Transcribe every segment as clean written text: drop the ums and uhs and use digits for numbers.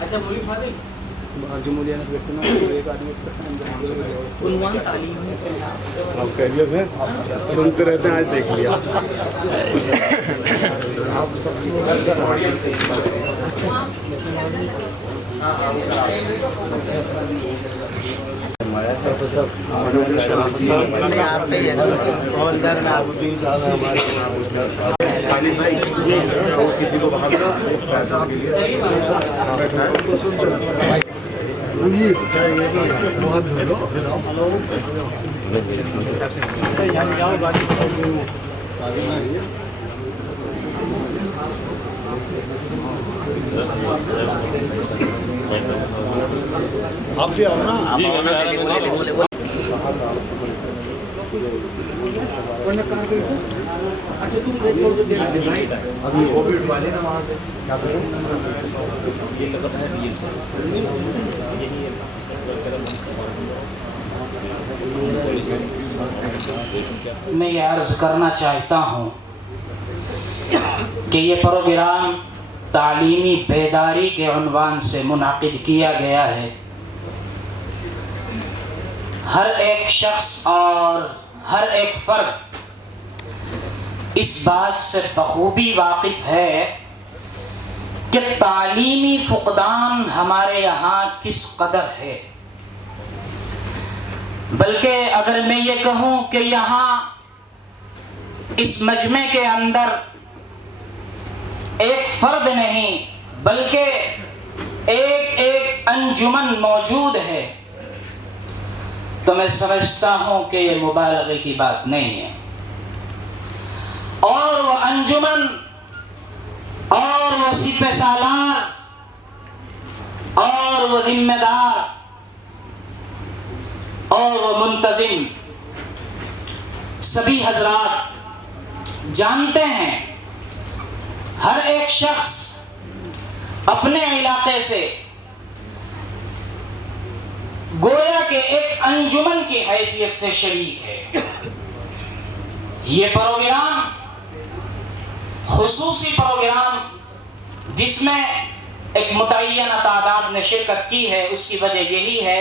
اچھا مولی فاضل جمہوریہ ایک آدمی عنوان تعلیم آپ خیریت ہیں سنتے رہتے ہیں آج دیکھ لیا کسی کو آپ بھی آؤ نا اچھا تم وہ چھوڑ دو ابھی وہ بھی اٹھوا لینا وہاں سے میں یہ عرض کرنا چاہتا ہوں کہ یہ پروگرام تعلیمی بیداری کے عنوان سے منعقد کیا گیا ہے۔ ہر ایک شخص اور ہر ایک فرد اس بات سے بخوبی واقف ہے کہ تعلیمی فقدان ہمارے یہاں کس قدر ہے، بلکہ اگر میں یہ کہوں کہ یہاں اس مجمع کے اندر ایک فرد نہیں بلکہ ایک انجمن موجود ہے تو میں سمجھتا ہوں کہ یہ مبالغے کی بات نہیں ہے، اور وہ انجمن اور وہ سپہ سالار اور وہ ذمہ دار اور وہ منتظم سبھی حضرات جانتے ہیں ہر ایک شخص اپنے علاقے سے گویا کہ ایک انجمن کی حیثیت سے شریک ہے۔ یہ پروگرام خصوصی پروگرام جس میں ایک متعینہ تعداد نے شرکت کی ہے، اس کی وجہ یہی ہے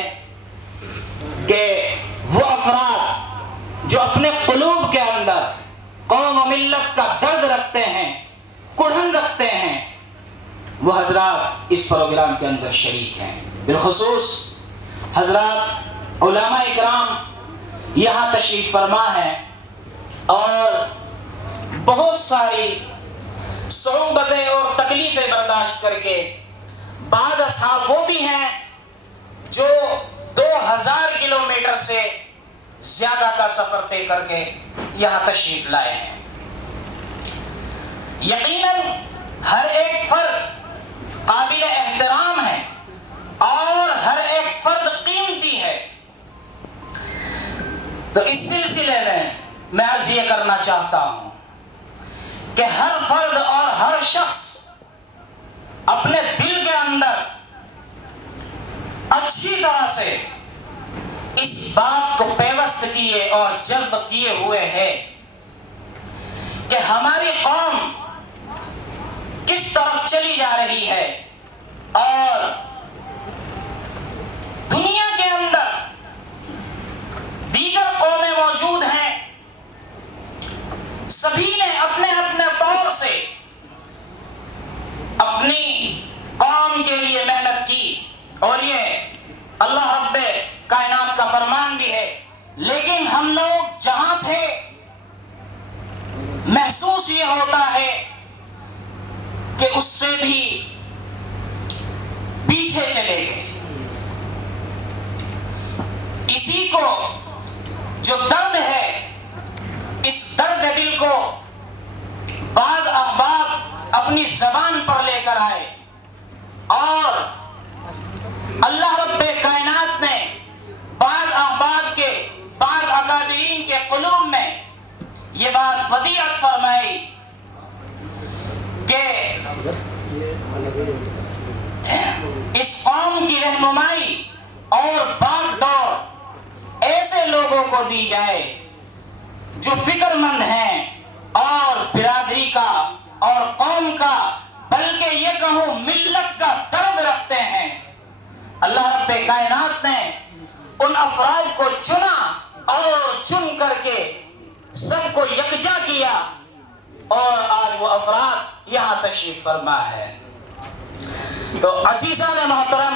کہ وہ افراد جو اپنے قلوب کے اندر قوم و ملت کا درد رکھتے ہیں، کڑھن رکھتے ہیں، وہ حضرات اس پروگرام کے اندر شریک ہیں۔ بالخصوص حضرات علماء اکرام یہاں تشریف فرما ہے اور بہت ساری صعوبتیں اور تکلیفیں برداشت کر کے بعض اصحاب وہ بھی ہیں جو 2000 کلومیٹر سے زیادہ کا سفر طے کر کے یہاں تشریف لائے ہیں۔ یقیناً ہر ایک فرد قابل احترام ہے اور ہر ایک فرد قیمتی ہے، تو اس سلسلے میں میں عرض یہ کرنا چاہتا ہوں کہ ہر فرد اور ہر شخص اپنے دل کے اندر اچھی طرح سے اس بات کو پیوست کیے اور جذب کیے ہوئے ہے کہ ہماری قوم کس طرف چلی جا رہی ہے، اور دنیا کے اندر دیگر قومیں موجود ہیں، سبھی نے اپنے اپنے طور سے اپنی قوم کے لیے محنت کی، اور یہ اللہ رب کائنات کا فرمان بھی ہے، لیکن ہم لوگ جہاں تھے محسوس یہ ہوتا ہے کہ اس سے بھی پیچھے چلے گئے۔ اسی کو جو درد ہے، اس درد دل کو بعض احباب اپنی زبان پر لے کر آئے، اور اللہ رب کائنات نے میں یہ بات ودیعت فرمائی کہ اس قوم کی رہنمائی اور باغ ڈور ایسے لوگوں کو دی جائے جو فکر مند ہیں اور برادری کا اور قوم کا بلکہ یہ کہوں ملت کا درد رکھتے ہیں. اللہ رب کائنات نے ان افراد کو چنا اور چن کر کے سب کو یکجا کیا اور آج وہ افراد یہاں تشریف فرما ہے. تو عزیزان محترم،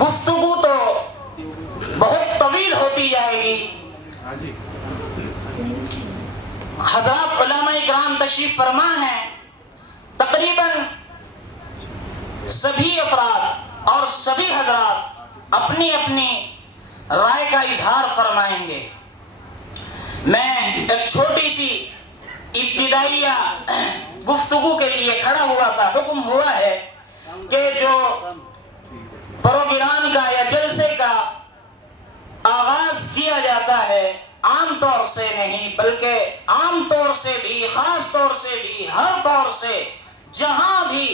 گفتگو تو بہت طویل ہوتی جائے گی. حضرات علماء اکرام تشریف فرما ہیں. تقریباً سبھی افراد اور سبھی حضرات اپنی اپنی رائے کا اظہار فرمائیں گے. میں ایک چھوٹی سی ابتدائیہ گفتگو کے لیے کھڑا ہوا تھا. حکم ہوا ہے کہ جو پروگرام کا یا جلسے کا آغاز کیا جاتا ہے عام طور سے نہیں بلکہ عام طور سے بھی، خاص طور سے بھی، ہر طور سے جہاں بھی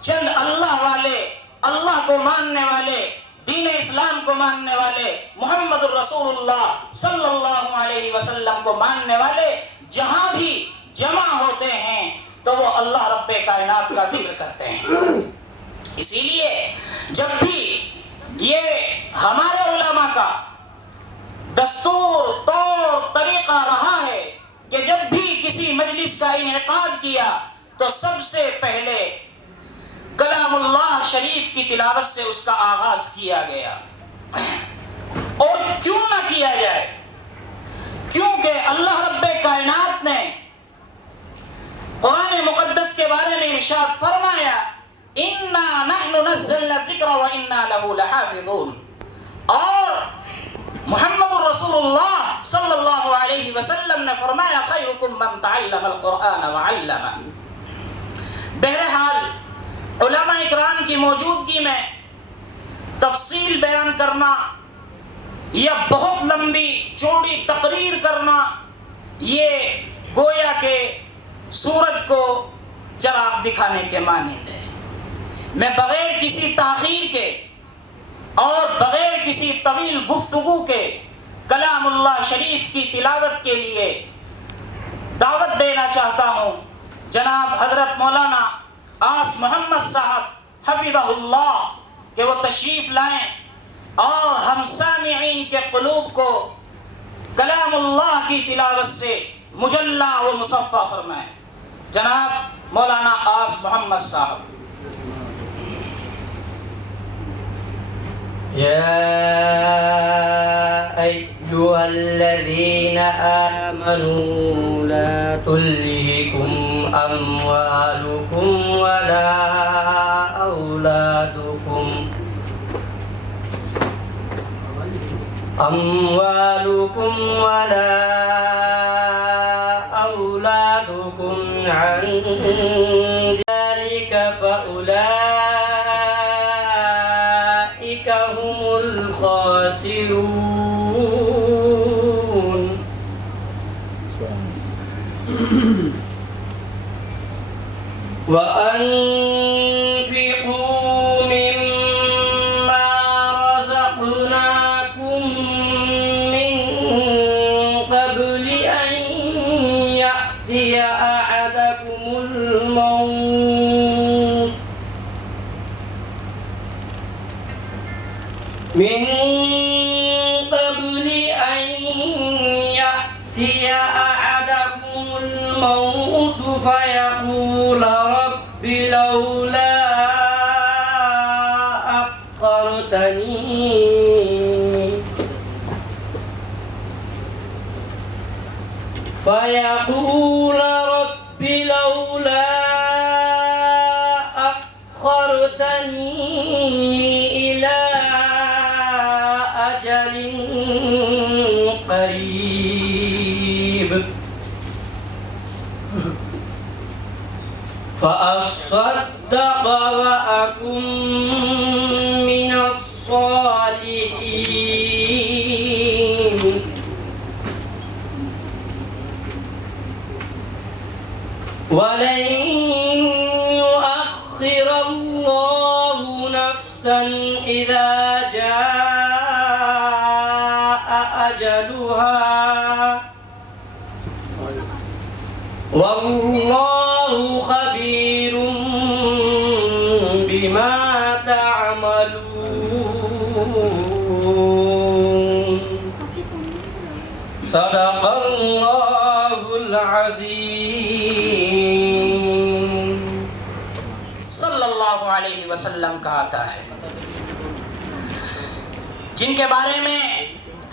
چند اللہ والے، اللہ کو ماننے والے، دین اسلام کو ماننے والے، محمد الرسول اللہ صلی اللہ علیہ وسلم کو ماننے والے جہاں بھی جمع ہوتے ہیں تو وہ اللہ رب کائنات کا ذکر کرتے ہیں. اسی لیے جب بھی یہ ہمارے علماء کا دستور، طور، طریقہ رہا ہے کہ جب بھی کسی مجلس کا انعقاد کیا تو سب سے پہلے کلام اللہ شریف کی تلاوت سے اس کا آغاز کیا گیا. اور کیوں نہ کیا جائے؟ کیونکہ اللہ رب کائنات نے قرآن مقدس کے بارے میں ارشاد فرمایا اِنَّا نَحْنُ نَزَّلْنَا الذِّكْرَ وَإِنَّا لَهُ لَحَافِظُونَ. اور محمد الرسول اللہ صلی اللہ علیہ وسلم نے فرمایا خیرکم من تعلم القرآن وعلمہ. بہرحال علماء اکرام کی موجودگی میں تفصیل بیان کرنا یا بہت لمبی چوڑی تقریر کرنا یہ گویا کہ سورج کو چراغ دکھانے کے مانند ہے. میں بغیر کسی تاخیر کے اور بغیر کسی طویل گفتگو کے کلام اللہ شریف کی تلاوت کے لیے دعوت دینا چاہتا ہوں جناب حضرت مولانا آس محمد صاحب حفظہ اللہ کہ وہ تشریف لائیں اور ہم سامعین کے قلوب کو کلام اللہ کی تلاوت سے مجلہ و مصفہ فرمائیں. جناب مولانا آس محمد صاحب. يا أيها الذين آمنوا لا تلهكم أموالكم ولا أولادكم عن ذلك فأولئك هم الخاسرون. وأنفقوا مما رزقناكم من قبل أن يأتي أحدكم الموت فيقول رب لولا أخرتني إلى أجل قريب فأصدق وأكن من الصالحين. ولن يؤخر الله نفسا إذا جاء أجلها والله خبير بما تعملون صدق الله العظيم صلی اللہ علیہ وسلم کا آتا ہے، جن کے بارے میں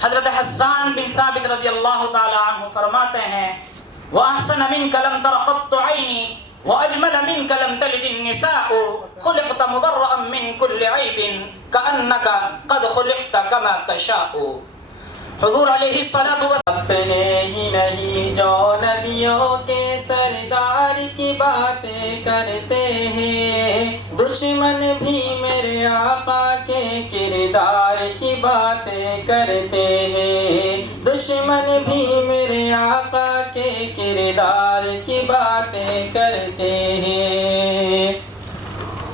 حضرت حسان بن ثابت رضی اللہ تعالی عنہ فرماتے ہیں وَأَحْسَنَ مِنْكَ لَمْ تَرَ قَطُّ عَيْنِي وَأَجْمَلَ مِنْكَ لَمْ تَلِدِ النِّسَاءُ خُلِقْتَ مُبَرَّأً مِنْ كُلِّ عَيْبٍ كَأَنَّكَ قَدْ خُلِقْتَ كَمَا تَشَاءُ۔ حضور علیہ الصلوۃ والسلام اپنے ہی نہیں جو نبیوں کے سردار کی باتیں کرتے ہیں، دشمن بھی میرے آقا کے کردار کی باتیں کرتے ہیں، دشمن بھی میرے آقا کے کردار کی باتیں کرتے ہیں۔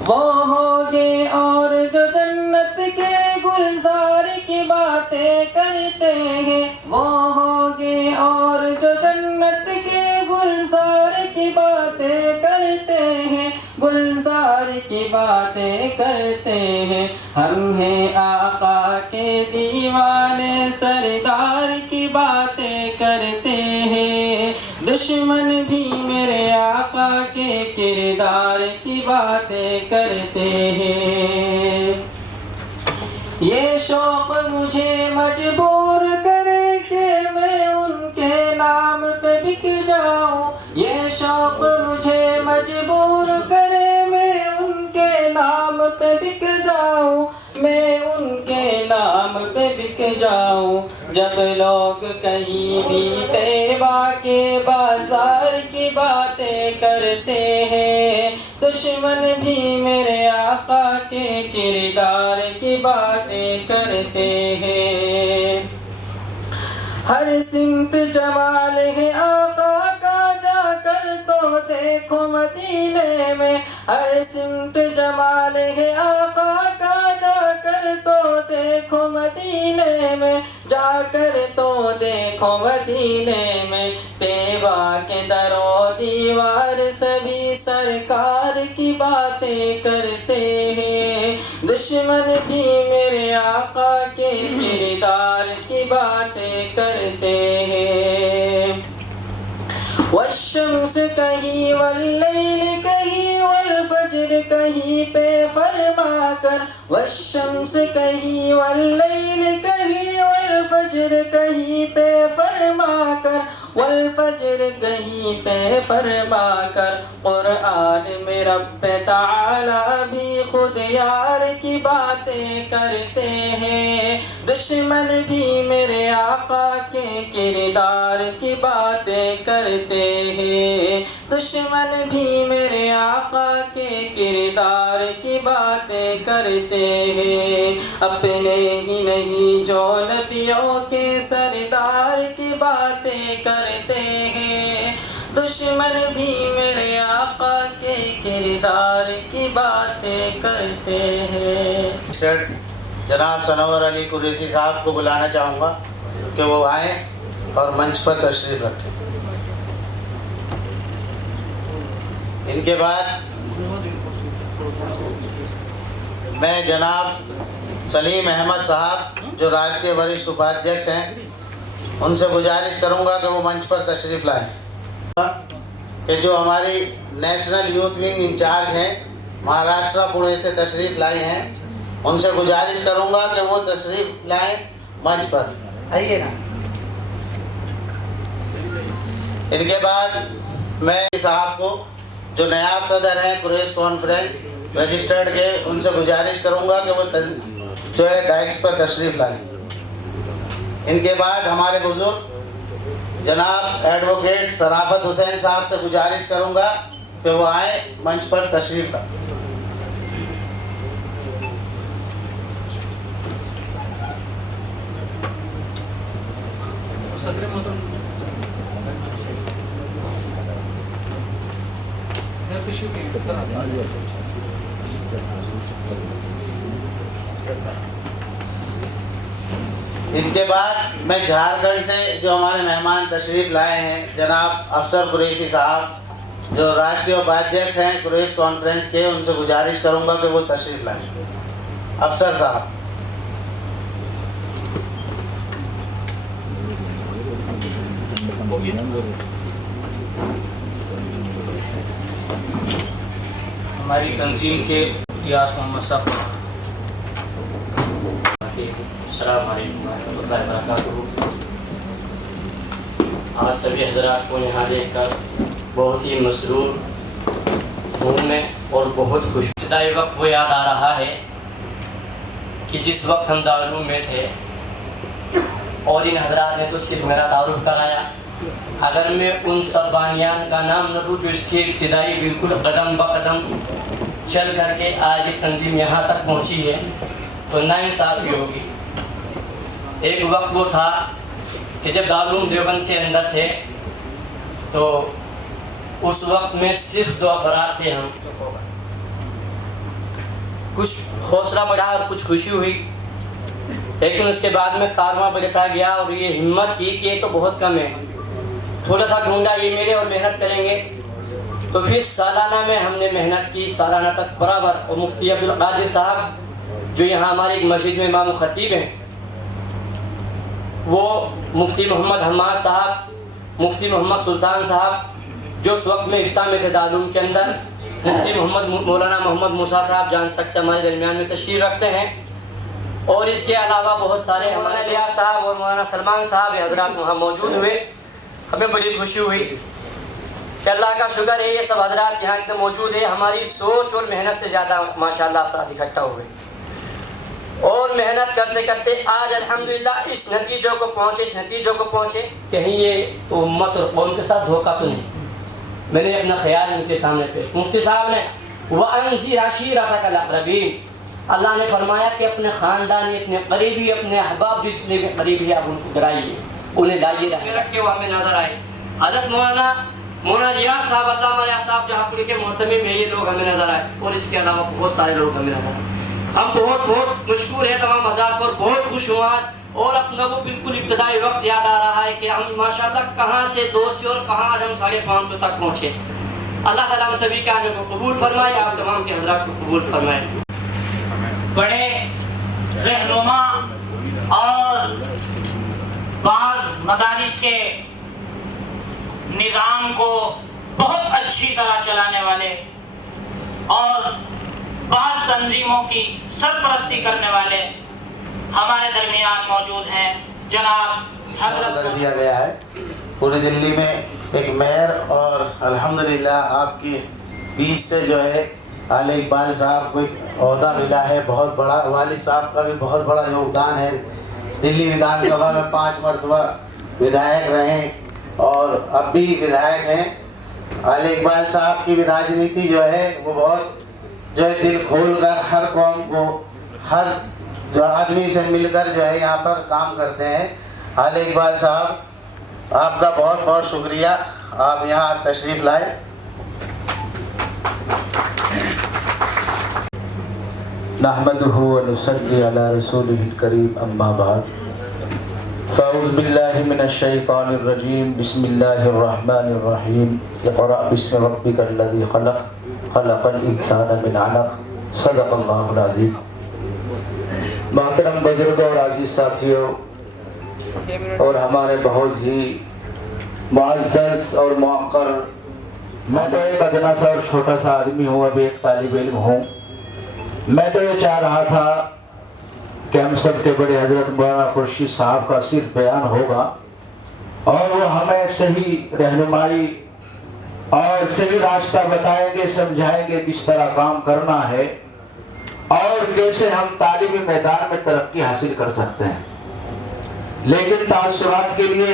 وہ ہوگے اور جو جنت کے گلزار کی باتیں کرتے ہیں، وہ ہوگے اور جو جنت کے گلزار کی باتیں کرتے ہیں، گلزار کی باتیں کرتے ہیں۔ ہم ہیں آقا کے دیوانے، سردار کی باتیں کرتے ہیں، دشمن بھی میرے آقا کے کردار کی باتیں کرتے ہیں۔ یہ شوق مجھے مجبور کرے کہ میں ان کے نام پہ بک جاؤں، یہ شوق مجھے مجبور کرے میں ان کے نام پہ بک جاؤں، میں ان کے نام پہ بک جاؤں۔ جب لوگ کہیں بھی طیبہ کے بازار کی باتیں کرتے ہیں، دشمن بھی میرے آقا کے کردار کی باتیں کرتے ہیں۔ ہر سمت جمال ہے آقا کا، جا کر تو دیکھو مدینے میں، ہر سمت جمال ہے آقا کا، جا کر تو دیکھو مدینے میں، جا کر تو دیکھو مدینے میں۔ طیبہ کے در و دیوار سبھی سرکار کی باتیں کرتے ہیں، دشمن بھی میرے آقا کے کردار کی باتیں کرتے ہیں۔ والشمس کہیں واللیل کہیں والفجر کہیں پہ فرما کر، والشمس کہیں واللیل کہیں والفجر کہیں پہ فرما کر، والفجر کہیں پہ فرما کر۔ قرآن میں رب تعالی بھی خود یار کی باتیں کرتے ہیں، دشمن بھی میرے آقا کے کردار کی باتیں کرتے ہیں، دشمن بھی میرے آقا کے کردار کی باتیں کرتے ہیں۔ اپنے ہی نہیں جو نبیوں کے سردار کی باتیں کرتے ہیں، دشمن بھی میرے آقا کے کردار کی باتیں کرتے ہیں۔ جناب سنور علی قریشی صاحب کو بلانا چاہوں گا کہ وہ آئیں اور منچ پر تشریف رکھیں۔ ان کے بعد میں جناب سلیم احمد صاحب جو راشٹریہ وریشٹھ اپادھیکش ہیں، ان سے گزارش کروں گا کہ وہ منچ پر تشریف لائیں، کہ جو ہماری نیشنل یوتھ ونگ انچارج ہیں، مہاراشٹرا پونے سے تشریف لائے ہیں، ان سے گزارش کروں گا کہ وہ تشریف لائیں منچ پر، آئیے نا۔ ان کے بعد میں صاحب کو جو نائب صدر ہیں قریش کانفرنس رجسٹرڈ کے، ان سے گزارش کروں گا کہ وہ جو ہے ڈائکس پر تشریف لائیں۔ ان کے بعد ہمارے بزرگ جناب ایڈوکیٹ شرافت حسین صاحب سے گزارش کروں گا کہ وہ آئیں منچ پر تشریف لائیں۔ ان کے بعد میں جھارکھنڈ سے جو ہمارے مہمان تشریف لائے ہیں جناب افسر قریشی صاحب جو راشٹریہ اپادھیکش ہیں قریش کانفرنس کے، ان سے گزارش کروں گا کہ وہ تشریف لائیں. افسر صاحب. ہماری تنظیم کے ریاض محمد صاحب. السلام علیکم ورحمۃ اللہ وبرکاتہ. آج سبھی حضرات کو یہاں دیکھ کر بہت ہی مسرور ہوں میں اور بہت خوش. ابتدائی وقت وہ یاد آ رہا ہے کہ جس وقت ہم دارالعلوم میں تھے اور ان حضرات نے تو صرف میرا تعارف کرایا. اگر میں ان سب بانیان کا نام نہ لوں جو اس کی ابتدائی بالکل قدم بقدم چل کر کے آج یہ تنظیم یہاں تک پہنچی ہے تو ناانصافی ہوگی. ایک وقت وہ تھا کہ جب دارالعلوم دیوبند کے اندر تھے تو اس وقت میں صرف 2 افراد تھے ہم. کچھ حوصلہ بڑھا اور کچھ خوشی ہوئی، لیکن اس کے بعد میں کارواں بڑھتا گیا اور یہ ہمت کی کہ یہ تو بہت کم ہے، تھوڑا سا ڈھونڈا یہ میرے اور محنت کریں گے. تو پھر سالانہ میں ہم نے محنت کی، سالانہ تک برابر. اور مفتی عبدالقادر صاحب جو یہاں ہماری ایک مسجد میں امام و خطیب ہیں، وہ مفتی محمد حماد صاحب، مفتی محمد سلطان صاحب جو اس وقت میں افتتاح میں تھے دارالعلوم کے اندر، مفتی مولانا محمد موسیٰ صاحب جان سکتے ہمارے درمیان میں تشریف رکھتے ہیں. اور اس کے علاوہ بہت سارے ہمارے ریاض صاحب اور مولانا سلمان صاحب حضرات وہاں موجود ہوئے. ہمیں بڑی خوشی ہوئی کہ اللہ کا شکر ہے یہ سب حضرات یہاں اتنے موجود ہیں. ہماری سوچ اور محنت سے زیادہ ماشاءاللہ افراد اکٹھا ہوئے اور محنت کرتے کرتے آج الحمدللہ اس نتیجوں کو پہنچے. کہیں یہ امت اور قوم کے ساتھ دھوکہ تو نہیں. میں نے اپنا خیال ان کے سامنے پہ مفتی صاحب نے وَأَنذِرْ عَشِيرَتَكَ الْأَقْرَبِينَ، اللہ نے فرمایا کہ اپنے خاندانی، اپنے قریبی، اپنے احباب جتنے بھی قریبی آپ ان کو ڈرائیے، انہیں لائیے رکھ کے وہ ہمیں نظر آئے. حضرت مولانا ریاض صاحب علامہ ریاض صاحب جہاں پوری کے محتمم ہیں، یہ لوگ ہمیں نظر آئے اور اس کے علاوہ بہت سارے لوگ ہمیں نظر آئے. ہم بہت مشکور ہیں تمام حضرات کو اور بہت خوش ہوں آج. اور اپنا وہ بالکل ابتدائی وقت یاد آ رہا ہے کہ ہم ماشاءاللہ کہاں سے 200 اور کہاں آج ہم 550 تک پہنچے. اللہ تعالیٰ ہم سبھی کے آنے کو قبول فرمائے، آپ تمام کے حضرات کو قبول فرمائے. بڑے رہنما اور بعض مدارس کے نظام کو بہت اچھی طرح چلانے والے اور بعض تنظیموں کی سرپرستی کرنے والے ہمارے درمیان موجود ہیں. جناب حضرت کر دیا گیا ہے پوری دلی میں ایک میئر، اور الحمدللہ آپ کی 20 سے جو ہے علی اقبال صاحب کو عہدہ ملا ہے بہت بڑا. والد صاحب کا بھی بہت بڑا یوگدان ہے. دلی ودھان سبھا میں 5 مرتبہ ودھائک رہے اور اب بھی ودھائک ہیں. علی اقبال صاحب کی بھی راجنیتی جو ہے وہ بہت جو ہے دل کھول کر ہر قوم کو، ہر جو آدمی سے مل کر جو ہے یہاں پر کام کرتے ہیں. علی اقبال صاحب آپ کا بہت بہت شکریہ، آپ یہاں تشریف لائے. نحمده ونصلي على رسوله الكريم اما بعد فاعوذ بالله من الشيطان الرجيم بسم الله الرحمن الرحيم اقرأ باسم ربك الذي خلق خلق الانسان من علق صدق الله العظيم. محترم بزرگوں اور عزیز ساتھیوں اور ہمارے بہت ہی معزز اور موقر، میں تو ایک ادنا سا اور چھوٹا سا آدمی ہوں، ابھی ایک طالب علم ہوں. میں تو یہ چاہ رہا تھا کہ ہم سب کے بڑے حضرت مولانا خورشید صاحب کا صرف بیان ہوگا اور وہ ہمیں صحیح رہنمائی اور صحیح راستہ بتائیں گے، سمجھائیں گے کس طرح کام کرنا ہے اور کیسے ہم تعلیمی میدان میں ترقی حاصل کر سکتے ہیں. لیکن تاثرات کے لیے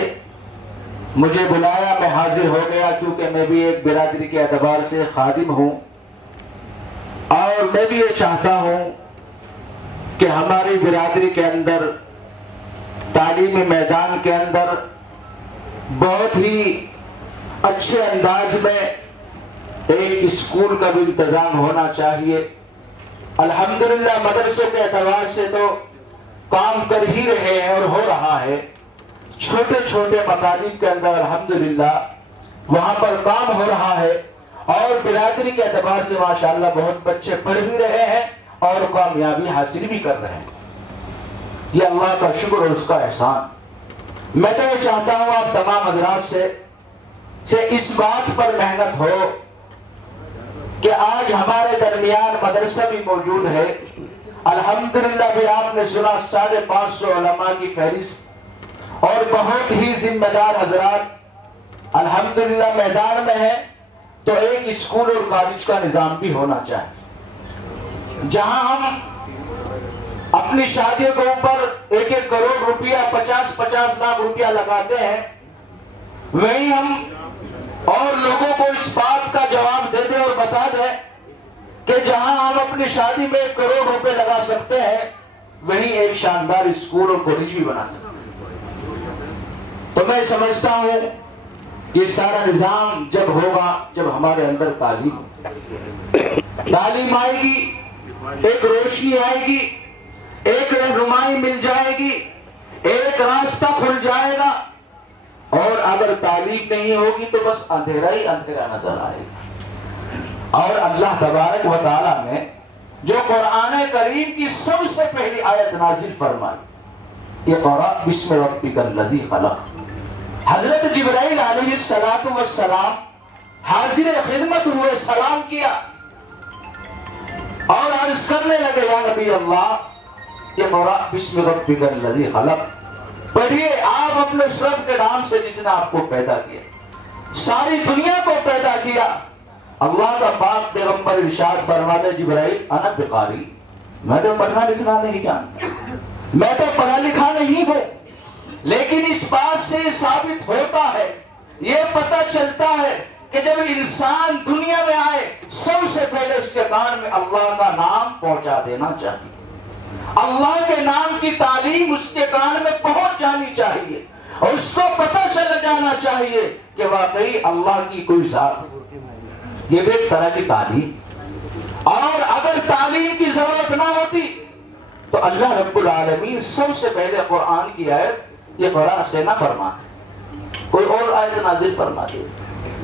مجھے بلایا، میں حاضر ہو گیا کیونکہ میں بھی ایک برادری کے اعتبار سے خادم ہوں اور میں بھی یہ چاہتا ہوں کہ ہماری برادری کے اندر تعلیمی میدان کے اندر بہت ہی اچھے انداز میں ایک اسکول کا بھی انتظام ہونا چاہیے۔ الحمدللہ مدرسوں کے اعتبار سے تو کام کر ہی رہے ہیں اور ہو رہا ہے، چھوٹے چھوٹے مکاتب کے اندر الحمدللہ وہاں پر کام ہو رہا ہے، اور برادری کے اعتبار سے ماشاءاللہ بہت بچے پڑھ بھی رہے ہیں اور کامیابی حاصل بھی کر رہے ہیں۔ یہ اللہ کا شکر اور اس کا احسان۔ میں تو یہ چاہتا ہوں آپ تمام حضرات سے کہ اس بات پر محنت ہو کہ آج ہمارے درمیان مدرسہ بھی موجود ہے۔ الحمدللہ بھی آپ نے سنا 550 علماء کی فہرست، اور بہت ہی ذمہ دار حضرات الحمدللہ میدان میں ہے، تو ایک اسکول اور کالج کا نظام بھی ہونا چاہیے، جہاں ہم اپنی شادیوں کے اوپر 1-1 کروڑ روپیہ 50-50 لاکھ روپیہ لگاتے ہیں، وہی ہم اور لوگوں کو اس بات کا جواب دے دیں اور بتا دیں کہ جہاں ہم اپنی شادی میں 1 کروڑ روپے لگا سکتے ہیں، وہیں ایک شاندار اسکول اور کالج بھی بنا سکتے ہیں۔ تو میں سمجھتا ہوں یہ سارا نظام جب ہوگا جب ہمارے اندر تعلیم آئے گی، ایک روشنی آئے گی، ایک رہنمائی مل جائے گی، ایک راستہ کھل جائے گا، اور اگر تعلیم نہیں ہوگی تو بس اندھیرا ہی اندھیرا نظر آئے گا۔ اور اللہ تبارک و تعالیٰ نے جو قرآن کریم کی سب سے پہلی آیت نازل فرمائی، اقرأ بسم ربک الذی خلق، حضرت جبرائیل علیہ السلام حاضر خدمت ہوئے، سلام کیا اور عرض کرنے لگے یا نبی اللہ اقرأ بسم ربک الذی خلق، پڑھیے آپ اپنے اس رب کے نام سے جس نے آپ کو پیدا کیا، ساری دنیا کو پیدا کیا۔ اللہ کا پاک پیغمبر ارشاد فرماتے جبرائیل انا بقاری، میں تو پڑھنا لکھنا نہیں جانتا، میں تو پڑھا لکھا نہیں ہوں، لیکن اس بات سے ثابت ہوتا ہے، یہ پتہ چلتا ہے کہ جب انسان دنیا میں آئے سب سے پہلے اس کے کان میں اللہ کا نام پہنچا دینا چاہیے، اللہ کے نام کی تعلیم اس کے کان میں پہنچ جانی چاہیے، اور اس کو پتہ چل جانا چاہیے کہ واقعی اللہ کی کوئی ذات ہے۔ یہ بھی ایک طرح کی تعلیم، اور اگر تعلیم کی ضرورت نہ ہوتی تو اللہ رب العالمین سب سے پہلے قرآن کی آیت یہ قرآن سے نہ فرماتے، کوئی اور آیت نازل فرماتے۔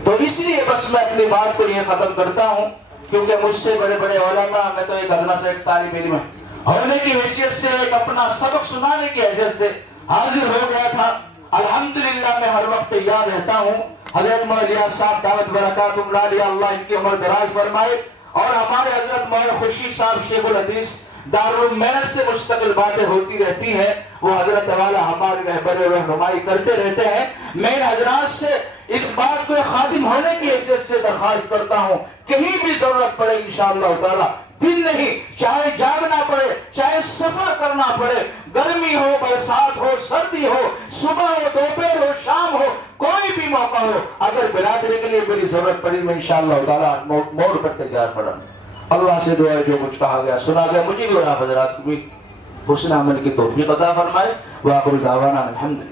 تو اس لیے بس میں اپنی بات کو یہ ختم کرتا ہوں، کیونکہ مجھ سے بڑے بڑے علماء، میں تو ایک ادنا سے ایک طالب علم ہونے کی حیثیت سے، ایک اپنا سبق سنانے کی حیثیت سے حاضر ہو گیا تھا۔ الحمدللہ میں ہر وقت یاد رہتا ہوں حضرت مولانا صاحب دعوت برکاتہ اللہ ان کی عمر دراز فرمائے، اور ہمارے حضرت مولانا خورشید صاحب شیخ الحدیث دارالمنت سے مستقل باتیں ہوتی رہتی ہیں، وہ حضرت والا ہماری رہبر رہنمائی کرتے رہتے ہیں۔ میں حضرات سے اس بات کو خادم ہونے کی حیثیت سے درخواست کرتا ہوں، کہیں بھی ضرورت پڑے انشاءاللہ تعالی، دن نہیں، چاہے جاگنا پڑے، چاہے سفر کرنا پڑے، گرمی ہو، برسات ہو، سردی ہو، صبح ہو، دوپہر ہو، شام ہو، کوئی بھی موقع ہو، اگر برادری کے لیے میری ضرورت پڑی میں انشاءاللہ تعالی موڑ کر تیار پڑا۔ اللہ سے دعا ہے جو کچھ کہا گیا سنا گیا مجھے بھی اور آپ حضرات کو بھی حسن عمل کی توفیق عطا فرمائے۔ وآخر دعوانا الحمدللہ۔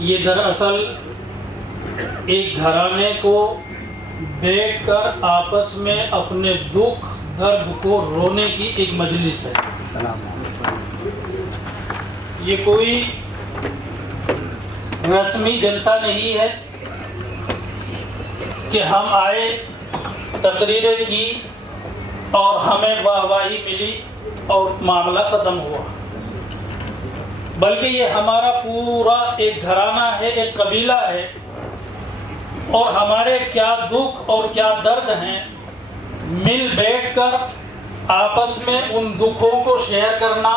یہ دراصل ایک گھرانے کو بیٹھ کر آپس میں اپنے دکھ درد کو رونے کی ایک مجلس ہے۔ یہ کوئی رسمی جلسہ نہیں ہے کہ ہم آئے، تقریریں کی اور ہمیں واہواہی ملی اور معاملہ ختم ہوا، بلکہ یہ ہمارا پورا ایک گھرانہ ہے، ایک قبیلہ ہے، اور ہمارے کیا دکھ اور کیا درد ہیں مل بیٹھ کر آپس میں ان دکھوں کو شیئر کرنا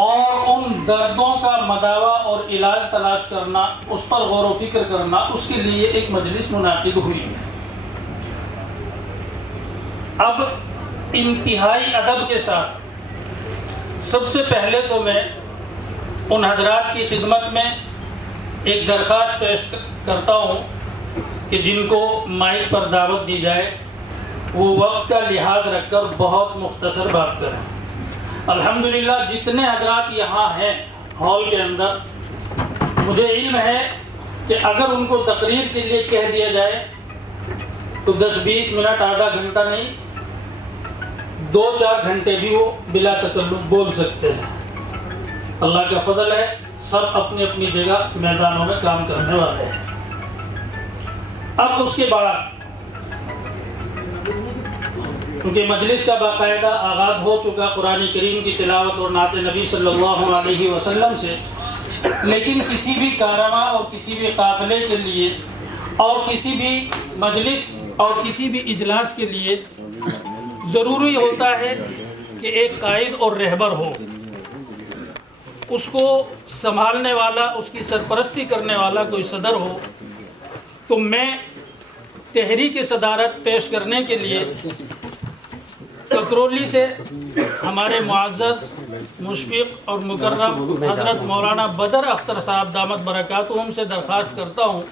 اور ان دردوں کا مداوا اور علاج تلاش کرنا، اس پر غور و فکر کرنا، اس کے لیے ایک مجلس منعقد ہوئی ہے۔ اب انتہائی ادب کے ساتھ سب سے پہلے تو میں ان حضرات کی خدمت میں ایک درخواست پیش کرتا ہوں کہ جن کو مائک پر دعوت دی جائے وہ وقت کا لحاظ رکھ کر بہت مختصر بات کریں۔ الحمدللہ جتنے حضرات یہاں ہیں ہال کے اندر، مجھے علم ہے کہ اگر ان کو تقریر کے لیے کہہ دیا جائے تو 10-20 منٹ آدھا گھنٹہ نہیں 2-4 گھنٹے بھی وہ بلا تکلف بول سکتے ہیں. اللہ کا فضل ہے، سب اپنی اپنی جگہ میدانوں میں کام کرنے والے ہیں. اب اس کے بعد کیونکہ مجلس کا باقاعدہ آغاز ہو چکا قرآن کریم کی تلاوت اور نعت نبی صلی اللہ علیہ وسلم سے، لیکن کسی بھی کارواں اور کسی بھی قافلے کے لیے اور کسی بھی مجلس اور کسی بھی اجلاس کے لیے ضروری ہوتا ہے کہ ایک قائد اور رہبر ہو، اس کو سنبھالنے والا، اس کی سرپرستی کرنے والا کوئی صدر ہو. تو میں تحریک صدارت پیش کرنے کے لیے ککرولی سے ہمارے معزز مشفق اور مکرم حضرت مولانا بدر اختر صاحب دامت برکاتہم سے درخواست کرتا ہوں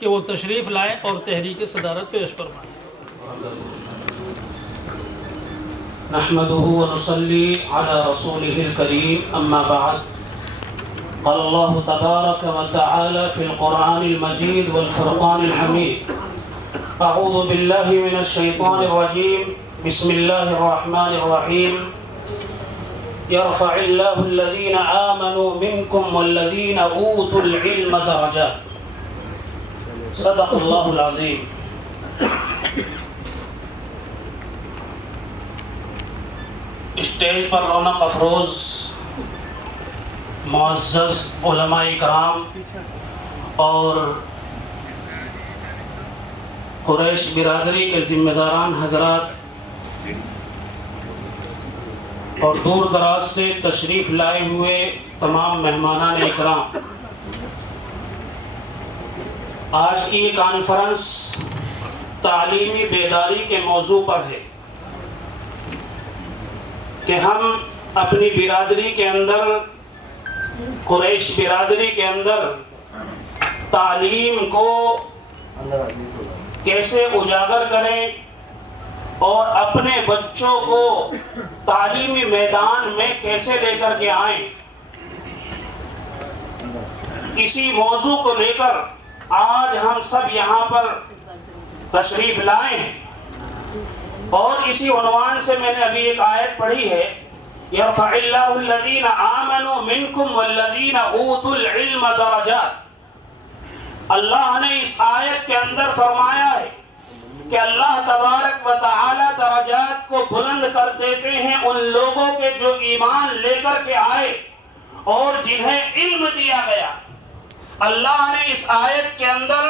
کہ وہ تشریف لائیں اور تحریک صدارت پیش فرمائیں. نحمده ونصلي على رسوله الكريم أما بعد. قال الله تبارك وتعالى في القرآن المجيد والفرقان الحميد: أعوذ بالله من الشيطان الرجيم، بسم الله الرحمن الرحيم. يرفع الله الذين آمنوا منكم والذين أوتوا العلم درجات. صدق الله العظيم. اسٹیج پر رونق افروز معزز علماء کرام اور قریش برادری کے ذمہ داران حضرات اور دور دراز سے تشریف لائے ہوئے تمام مہمانان اکرام، آج کی یہ کانفرنس تعلیمی بیداری کے موضوع پر ہے کہ ہم اپنی برادری کے اندر، قریش برادری کے اندر تعلیم کو کیسے اجاگر کریں اور اپنے بچوں کو تعلیمی میدان میں کیسے لے کر کے آئیں. اسی موضوع کو لے کر آج ہم سب یہاں پر تشریف لائے ہیں، اور اسی عنوان سے میں نے ابھی ایک آیت پڑھی ہے: یرفع اللہ الذین آمنوا منکم والذین اوتوا العلم درجات. اللہ نے اس آیت کے اندر فرمایا ہے کہ اللہ تبارک و تعالی درجات کو بلند کر دیتے ہیں ان لوگوں کے جو ایمان لے کر کے آئے اور جنہیں علم دیا گیا. اللہ نے اس آیت کے اندر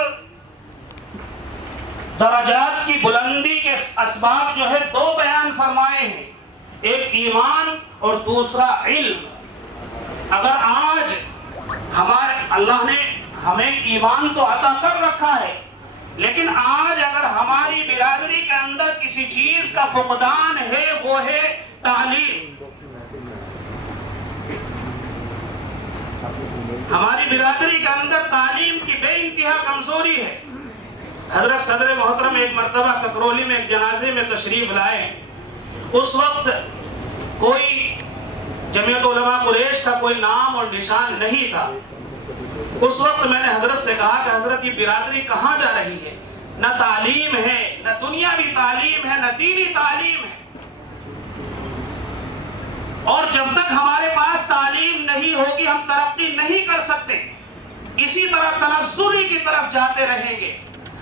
درجات کی بلندی کے اسباب جو ہے دو بیان فرمائے ہیں، ایک ایمان اور دوسرا علم. اگر آج اللہ نے ہمیں ایمان تو عطا کر رکھا ہے، لیکن آج اگر ہماری برادری کے اندر کسی چیز کا فقدان ہے وہ ہے تعلیم. ہماری برادری کے اندر تعلیم کی بے انتہا کمزوری ہے. حضرت صدر محترم ایک مرتبہ ککرولی میں ایک جنازے میں تشریف لائے. اس وقت کوئی جمعیت علماء قریش کا کوئی نام اور نشان نہیں تھا. اس وقت میں نے حضرت سے کہا کہ حضرت یہ برادری کہاں جا رہی ہے؟ نہ تعلیم ہے، نہ دنیاوی تعلیم ہے، نہ دینی تعلیم ہے. اور جب تک ہمارے پاس تعلیم نہیں ہوگی ہم ترقی نہیں کر سکتے. اسی طرح تنزلی کی طرف جاتے رہیں گے.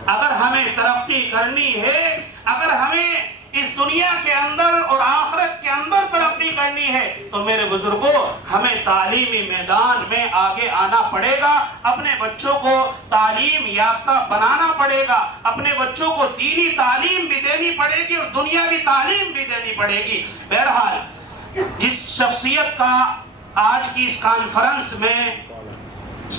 اگر ہمیں ترقی کرنی ہے، اگر ہمیں اس دنیا کے اندر اور آخرت کے اندر ترقی کرنی ہے، تو میرے بزرگوں ہمیں تعلیمی میدان میں آگے آنا پڑے گا. اپنے بچوں کو تعلیم یافتہ بنانا پڑے گا. اپنے بچوں کو دینی تعلیم بھی دینی پڑے گی اور دنیاوی تعلیم بھی دینی پڑے گی. بہرحال جس شخصیت کا آج کی اس کانفرنس میں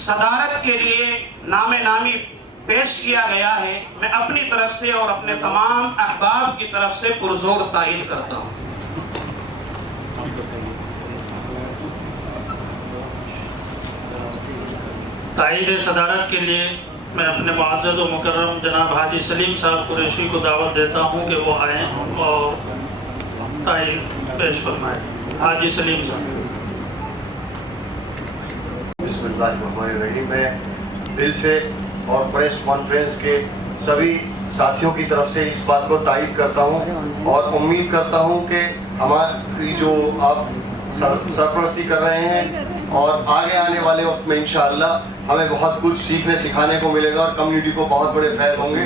صدارت کے لیے نام نامی پیش کیا گیا ہے، میں اپنی طرف سے اور اپنے تمام احباب کی طرف سے پرزور تائید کرتا ہوں. تائید صدارت کے لیے میں اپنے معزز و مکرم جناب حاجی سلیم صاحب قریشی کو دعوت دیتا ہوں کہ وہ آئیں اور تائید پیش فرمائیں. حاجی سلیم صاحب. بسم اللہ الرحمن الرحیم. میں دل سے اور پریس کانفرنس کے سبھی ساتھیوں کی طرف سے اس بات کو تائید کرتا ہوں اور امید کرتا ہوں کہ ہماری جو آپ سرپرستی کر رہے ہیں اور آگے آنے والے وقت میں انشاءاللہ ہمیں بہت کچھ سیکھنے سکھانے کو ملے گا اور کمیونٹی کو بہت بڑے فیض ہوں گے.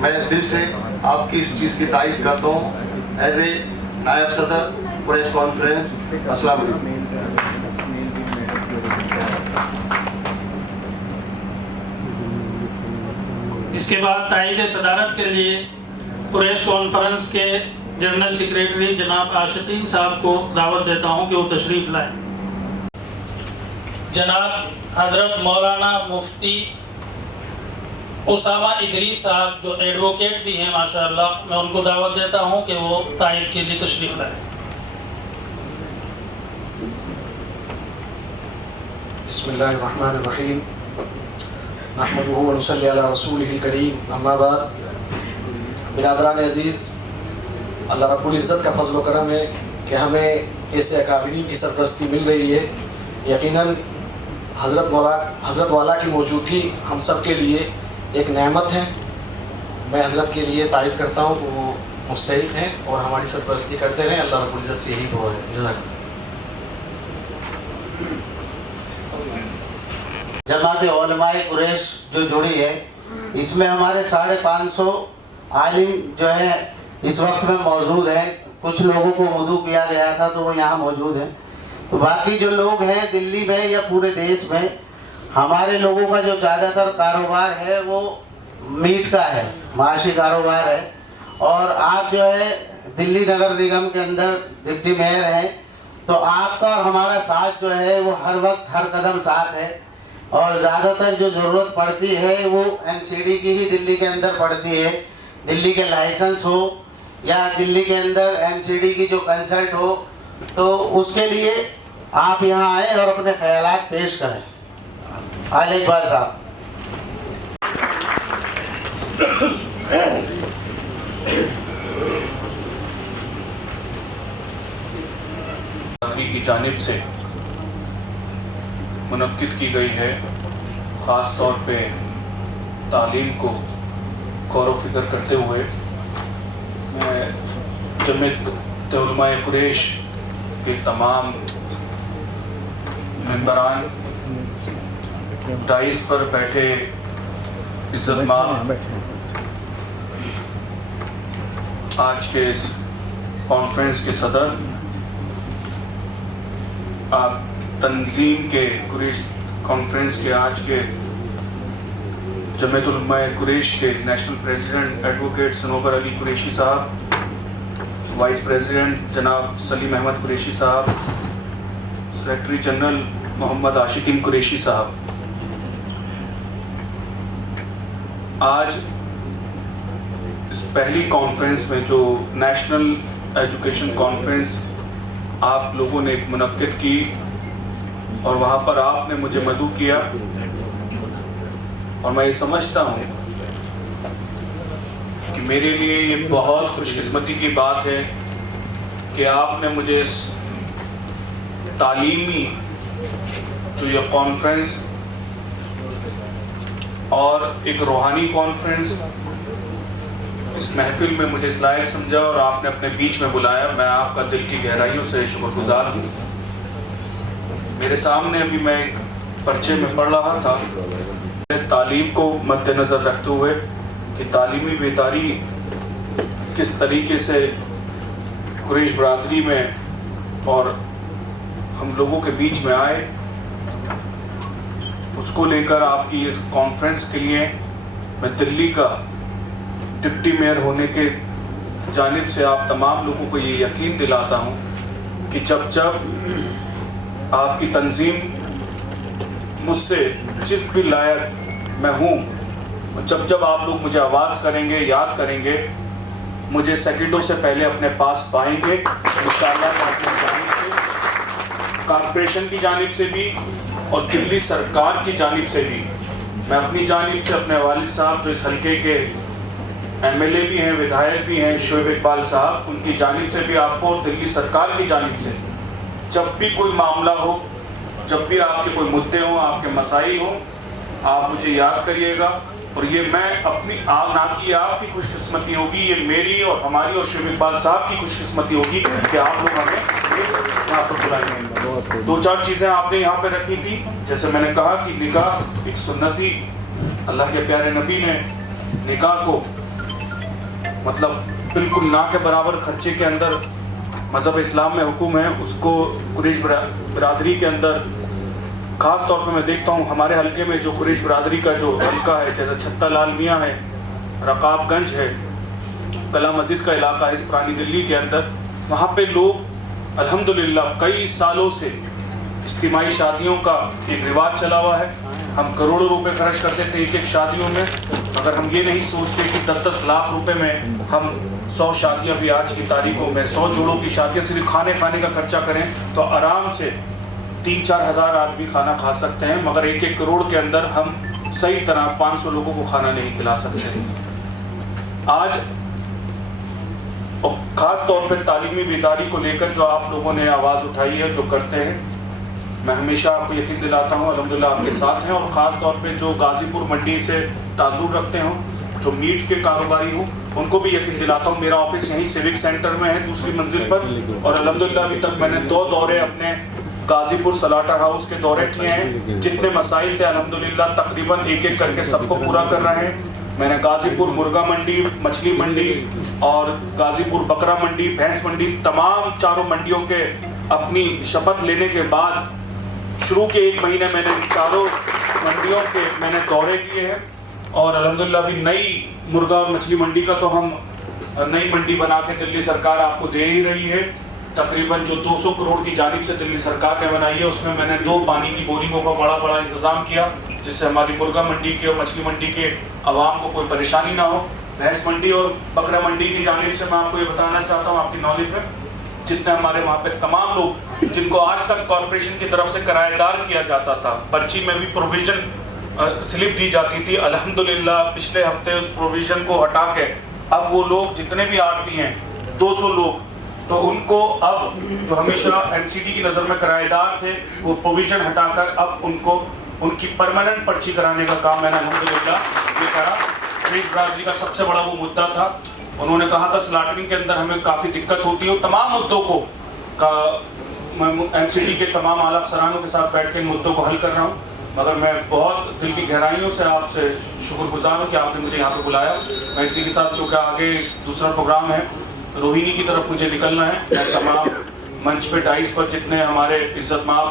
میں دل سے آپ کی اس چیز کی تائید کرتا ہوں ایز اے نائب صدر پریس کانفرنس. السلام علیکم. اس کے بعد تائید صدارت کے لیے پریس کانفرنس کے جنرل سیکریٹری جناب عاشقین صاحب کو دعوت دیتا ہوں کہ وہ تشریف لائیں. جناب حضرت مولانا مفتی اسامہ ادریس صاحب جو ایڈوکیٹ بھی ہیں ماشاءاللہ، میں ان کو دعوت دیتا ہوں کہ وہ تائید کے لیے تشریف لائیں. بسم اللہ الرحمن الرحیم نحمدہ و نصلی علی رسولہ الکریم. اما بعد، برادران عزیز، اللہ رب العزت کا فضل و کرم ہے کہ ہمیں ایسے اکابرین کی سرپرستی مل رہی ہے. یقیناً حضرت والا کی موجودگی ہم سب کے لیے ایک نعمت ہے. میں حضرت کے لیے تائید کرتا ہوں کہ وہ مستحق ہیں اور ہماری سرپرستی کرتے رہیں. اللہ رب العزت سے یہی دعا ہے. جزاک اللہ. جماعت علماء قریش جو جڑی ہے، اس میں ہمارے 550 عالم جو ہیں اس وقت میں موجود ہیں. کچھ لوگوں کو مدعو کیا گیا تھا تو وہ یہاں موجود ہیں. تو باقی جو لوگ ہیں دلی میں یا پورے دیش میں، ہمارے لوگوں کا جو زیادہ تر کاروبار ہے وہ میٹ کا ہے، معاشی کاروبار ہے. اور آپ جو ہے دلی نگر نگم کے اندر ڈپٹی میئر ہیں، تو آپ کا اور ہمارا ساتھ جو ہے وہ ہر وقت ہر قدم ساتھ ہے. اور زیادہ تر جو ضرورت پڑتی ہے وہ NCD کی ہی دلی کے اندر پڑتی ہے. دلی کے لائسنس ہو یا دلی کے اندر NCD کی جو کنسلٹ ہو، تو اس کے لیے آپ یہاں آئیں اور اپنے خیالات پیش کریں. علی اقبال صاحب. کی جانب سے منعقد کی گئی ہے، خاص طور پہ تعلیم کو غور و فکر کرتے ہوئے میں جمعیت علماء قریش کے تمام ممبران، ڈائز پر بیٹھے عزت مآب آج کے اس کانفرنس کے صدر، آپ تنظیم کے قریش کانفرنس کے آج کے جمعیت علماء قریش کے نیشنل پریزیڈنٹ ایڈوکیٹ صنوبر علی قریشی صاحب، وائس پریزیڈنٹ جناب سلیم احمد قریشی صاحب، سیکرٹری جنرل محمد عاشقین قریشی صاحب، آج اس پہلی کانفرنس میں جو نیشنل ایجوکیشن کانفرنس آپ لوگوں نے منعقد کی اور وہاں پر آپ نے مجھے مدعو کیا، اور میں یہ سمجھتا ہوں کہ میرے لیے یہ بہت خوش قسمتی کی بات ہے کہ آپ نے مجھے اس تعلیمی جو یہ کانفرنس اور ایک روحانی کانفرنس، اس محفل میں مجھے اس لائق سمجھا اور آپ نے اپنے بیچ میں بلایا. میں آپ کا دل کی گہرائیوں سے شکر گزار ہوں. میرے سامنے ابھی میں ایک پرچے میں پڑھ رہا تھا، تعلیم کو مد نظر رکھتے ہوئے کہ تعلیمی بیداری کس طریقے سے قریش برادری میں اور ہم لوگوں کے بیچ میں آئے، اس کو لے کر آپ کی اس کانفرنس کے لیے میں دلی کا ڈپٹی میئر ہونے کے جانب سے آپ تمام لوگوں کو یہ یقین دلاتا ہوں کہ جب جب آپ کی تنظیم مجھ سے جس بھی لائق میں ہوں، جب جب آپ لوگ مجھے آواز کریں گے، یاد کریں گے، مجھے سیکنڈوں سے پہلے اپنے پاس پائیں گے انشاءاللہ. میں اپنی جانب سے، کارپوریشن کی جانب سے بھی اور دلی سرکار کی جانب سے بھی، میں اپنی جانب سے اپنے والد صاحب جو اس حلقے کے MLA بھی ہیں، ودھایک بھی ہیں، شعیب اقبال صاحب، ان کی جانب سے بھی آپ کو اور دلی سرکار کی جانب سے جب بھی کوئی معاملہ ہو، جب بھی آپ کے کوئی مدعے ہوں، آپ کے مسائل ہوں، آپ مجھے یاد کریے گا. اور یہ میں اپنی نہ کہ آپ کی خوش قسمتی ہوگی، یہ میری اور ہماری اور شعیب اقبال صاحب کی خوش قسمتی ہوگی کہ آپ لوگ ہمیں یہاں پر بلائیں گے۔ 2-4 چیزیں آپ نے یہاں پہ رکھی تھی، جیسے میں نے کہا کہ نکاح ایک سنتی، اللہ کے پیارے نبی نے نکاح کو مطلب بالکل نہ کے برابر خرچے کے اندر مذہب اسلام میں حکم ہے، اس کو قریش برادری کے اندر خاص طور پہ میں دیکھتا ہوں ہمارے حلقے میں جو قریش برادری کا جو حلقہ ہے، جیسے چھتا لال میاں ہے، رقاب گنج ہے، کلا مسجد کا علاقہ ہے اس پرانی دلی کے اندر، وہاں پہ لوگ الحمدللہ کئی سالوں سے اجتماعی شادیوں کا ایک رواج چلا ہوا ہے۔ ہم کروڑوں روپے خرچ کرتے تھے ایک شادیوں میں، مگر ہم یہ نہیں سوچتے کہ 10-10 لاکھ روپے میں ہم 100 شادیاں بھی آج کی تاریخوں میں 100 جوڑوں کی شادیاں صرف کھانے کا خرچہ کریں تو آرام سے 3-4 ہزار آدمی کھانا کھا سکتے ہیں، مگر 1-1 کروڑ کے اندر ہم صحیح طرح 500 لوگوں کو کھانا نہیں کھلا سکتے۔ آج خاص طور پہ تعلیمی بیداری کو لے کر جو آپ لوگوں نے آواز اٹھائی ہے، جو کرتے ہیں، میں ہمیشہ آپ کو یقین دلاتا ہوں الحمدللہ آپ کے ساتھ ہیں، اور خاص طور پہ جو غازی پور منڈی سے تعلق رکھتے ہوں، جو میٹ کے کاروباری ہوں، ان کو بھی یقین دلاتا ہوں۔ میرا آفس یہیں سیوک سینٹر میں ہے 2ری منزل پر، اور الحمدللہ ابھی تک میں نے 2 دورے اپنے غازی پور سلاٹر ہاؤس کے دورے کیے ہیں، جتنے مسائل تھے الحمدللہ تقریباً ایک کر کے سب کو پورا کر رہے ہیں۔ میں نے غازی پور مرغا منڈی، مچھلی منڈی اور غازی پور بکرا منڈی، بھینس منڈی، تمام 4 منڈیوں کے اپنی شپت لینے کے بعد شروع کے 1 مہینے میں نے 4 منڈیوں کے میں نے دورے کیے ہیں، اور الحمدللہ ابھی نئی مرغا اور مچھلی منڈی کا تو ہم نئی منڈی بنا کے دلی سرکار آپ کو دے ہی رہی ہے، تقریباً جو 200 کروڑ کی جانب سے دلی سرکار نے بنائی ہے، اس میں میں نے 2 پانی کی بورنگوں کا بڑا انتظام کیا، جس سے ہماری مرغا منڈی کے اور مچھلی منڈی کے عوام کو کوئی پریشانی نہ ہو۔ بھینس منڈی اور بکرا منڈی کی جانب سے میں آپ کو یہ بتانا چاہتا ہوں، آپ کی نالج میں جتنے ہمارے وہاں پہ تمام لوگ جن کو آج تک کارپوریشن کی طرف سے کرایہ دار کیا جاتا تھا، پرچی میں بھی پروویژن سلپ دی جاتی تھی، الحمدللہ پچھلے ہفتے اس پروویژن کو ہٹا کے اب وہ لوگ جتنے بھی آتی ہیں 200 لوگ، تو ان کو اب جو ہمیشہ ایم سی ڈی کی نظر میں کرایہ دار تھے، وہ پروویژن ہٹا کر اب ان کو ان کی پرماننٹ پرچی کرانے کا کام میں نے الحمدللہ یہ کرا۔ قریش برادری کا سب سے بڑا وہ مدعا تھا، انہوں نے کہا تھا سلاٹرنگ کے اندر ہمیں کافی دقت ہوتی ہے، تمام مدعوں کو میں ایم سی ڈی کے تمام اعلیٰ افسرانوں کے ساتھ بیٹھ کے ان مدعوں کو حل کر رہا ہوں، مگر میں بہت دل کی گہرائیوں سے آپ سے شکر گزار ہوں کہ آپ نے مجھے یہاں پہ بلایا۔ میں اسی کے ساتھ کیونکہ آگے دوسرا پروگرام ہے، روہینی کی طرف مجھے نکلنا ہے، میں تمام منچ پہ ڈائس پر جتنے ہمارے عزت مآب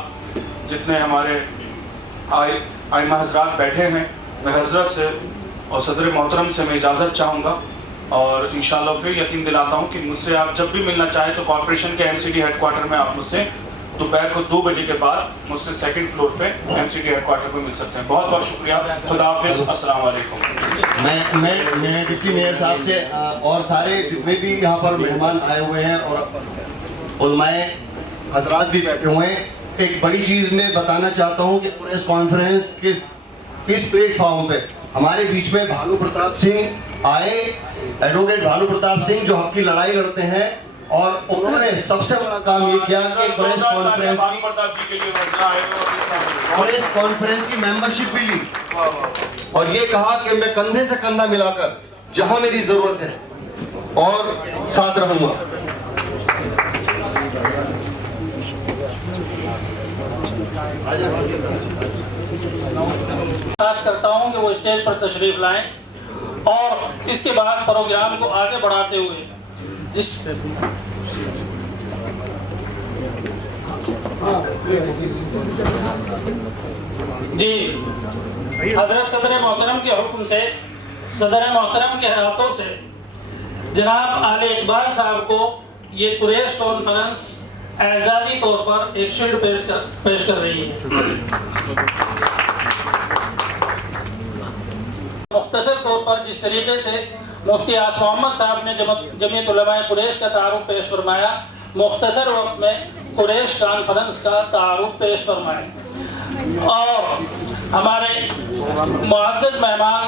جتنے ہمارے آئمہ حضرات بیٹھے ہیں، میں حضرت سے اور صدر محترم سے میں اجازت چاہوں گا، اور انشاءاللہ پھر یقین دلاتا ہوں کہ مجھ سے آپ جب بھی ملنا چاہیں تو کارپوریشن کے M C D head quarter میں آپ مجھ سے دوپہر کو 2 بجے کے بعد مجھ سے 2nd فلور پہ M C D head quarter پہ مل سکتے ہیں۔ بہت بہت شکریہ، خدا حافظ، السلام علیکم۔ میں ڈپٹی میئر صاحب سے اور سارے جتنے بھی یہاں پر مہمان آئے ہوئے ہیں اور علماء حضرات بھی بیٹھے ہوئے ہیں، ایک بڑی چیز میں بتانا چاہتا ہوں کہ پریس کانفرنس کس پلیٹ فارم پہ ہمارے بیچ میں بھالو پرتاپ سنگھ آئے، ایڈوکیٹ بھالو پرتاپ سنگھ جو حق کی لڑائی لڑتے ہیں، اور انہوں نے سب سے بڑا کام یہ کیا کہ پریس کانفرنس کی ممبرشپ بھی لی، اور یہ کہا کہ میں کندھے سے کندھا ملا کر جہاں میری ضرورت ہے اور ساتھ رہوں گا۔ خاص کرتا ہوں کہ وہ اسٹیج پر تشریف لائیں، اور اس کے بعد پروگرام کو آگے بڑھاتے ہوئے جی حضرت صدر محترم کے حکم سے، صدر محترم کے ہاتھوں سے جناب آل اقبال صاحب کو یہ قریش کانفرنس اعزازی طور پر ایک شیلڈ پیش کر رہی ہے۔ مختصر طور پر جس طریقے سے مفتی آصف محمد صاحب نے جمعیت علماء قریش کا تعارف پیش فرمایا، مختصر وقت میں قریش کانفرنس کا تعارف پیش فرمائے، اور ہمارے معزز مہمان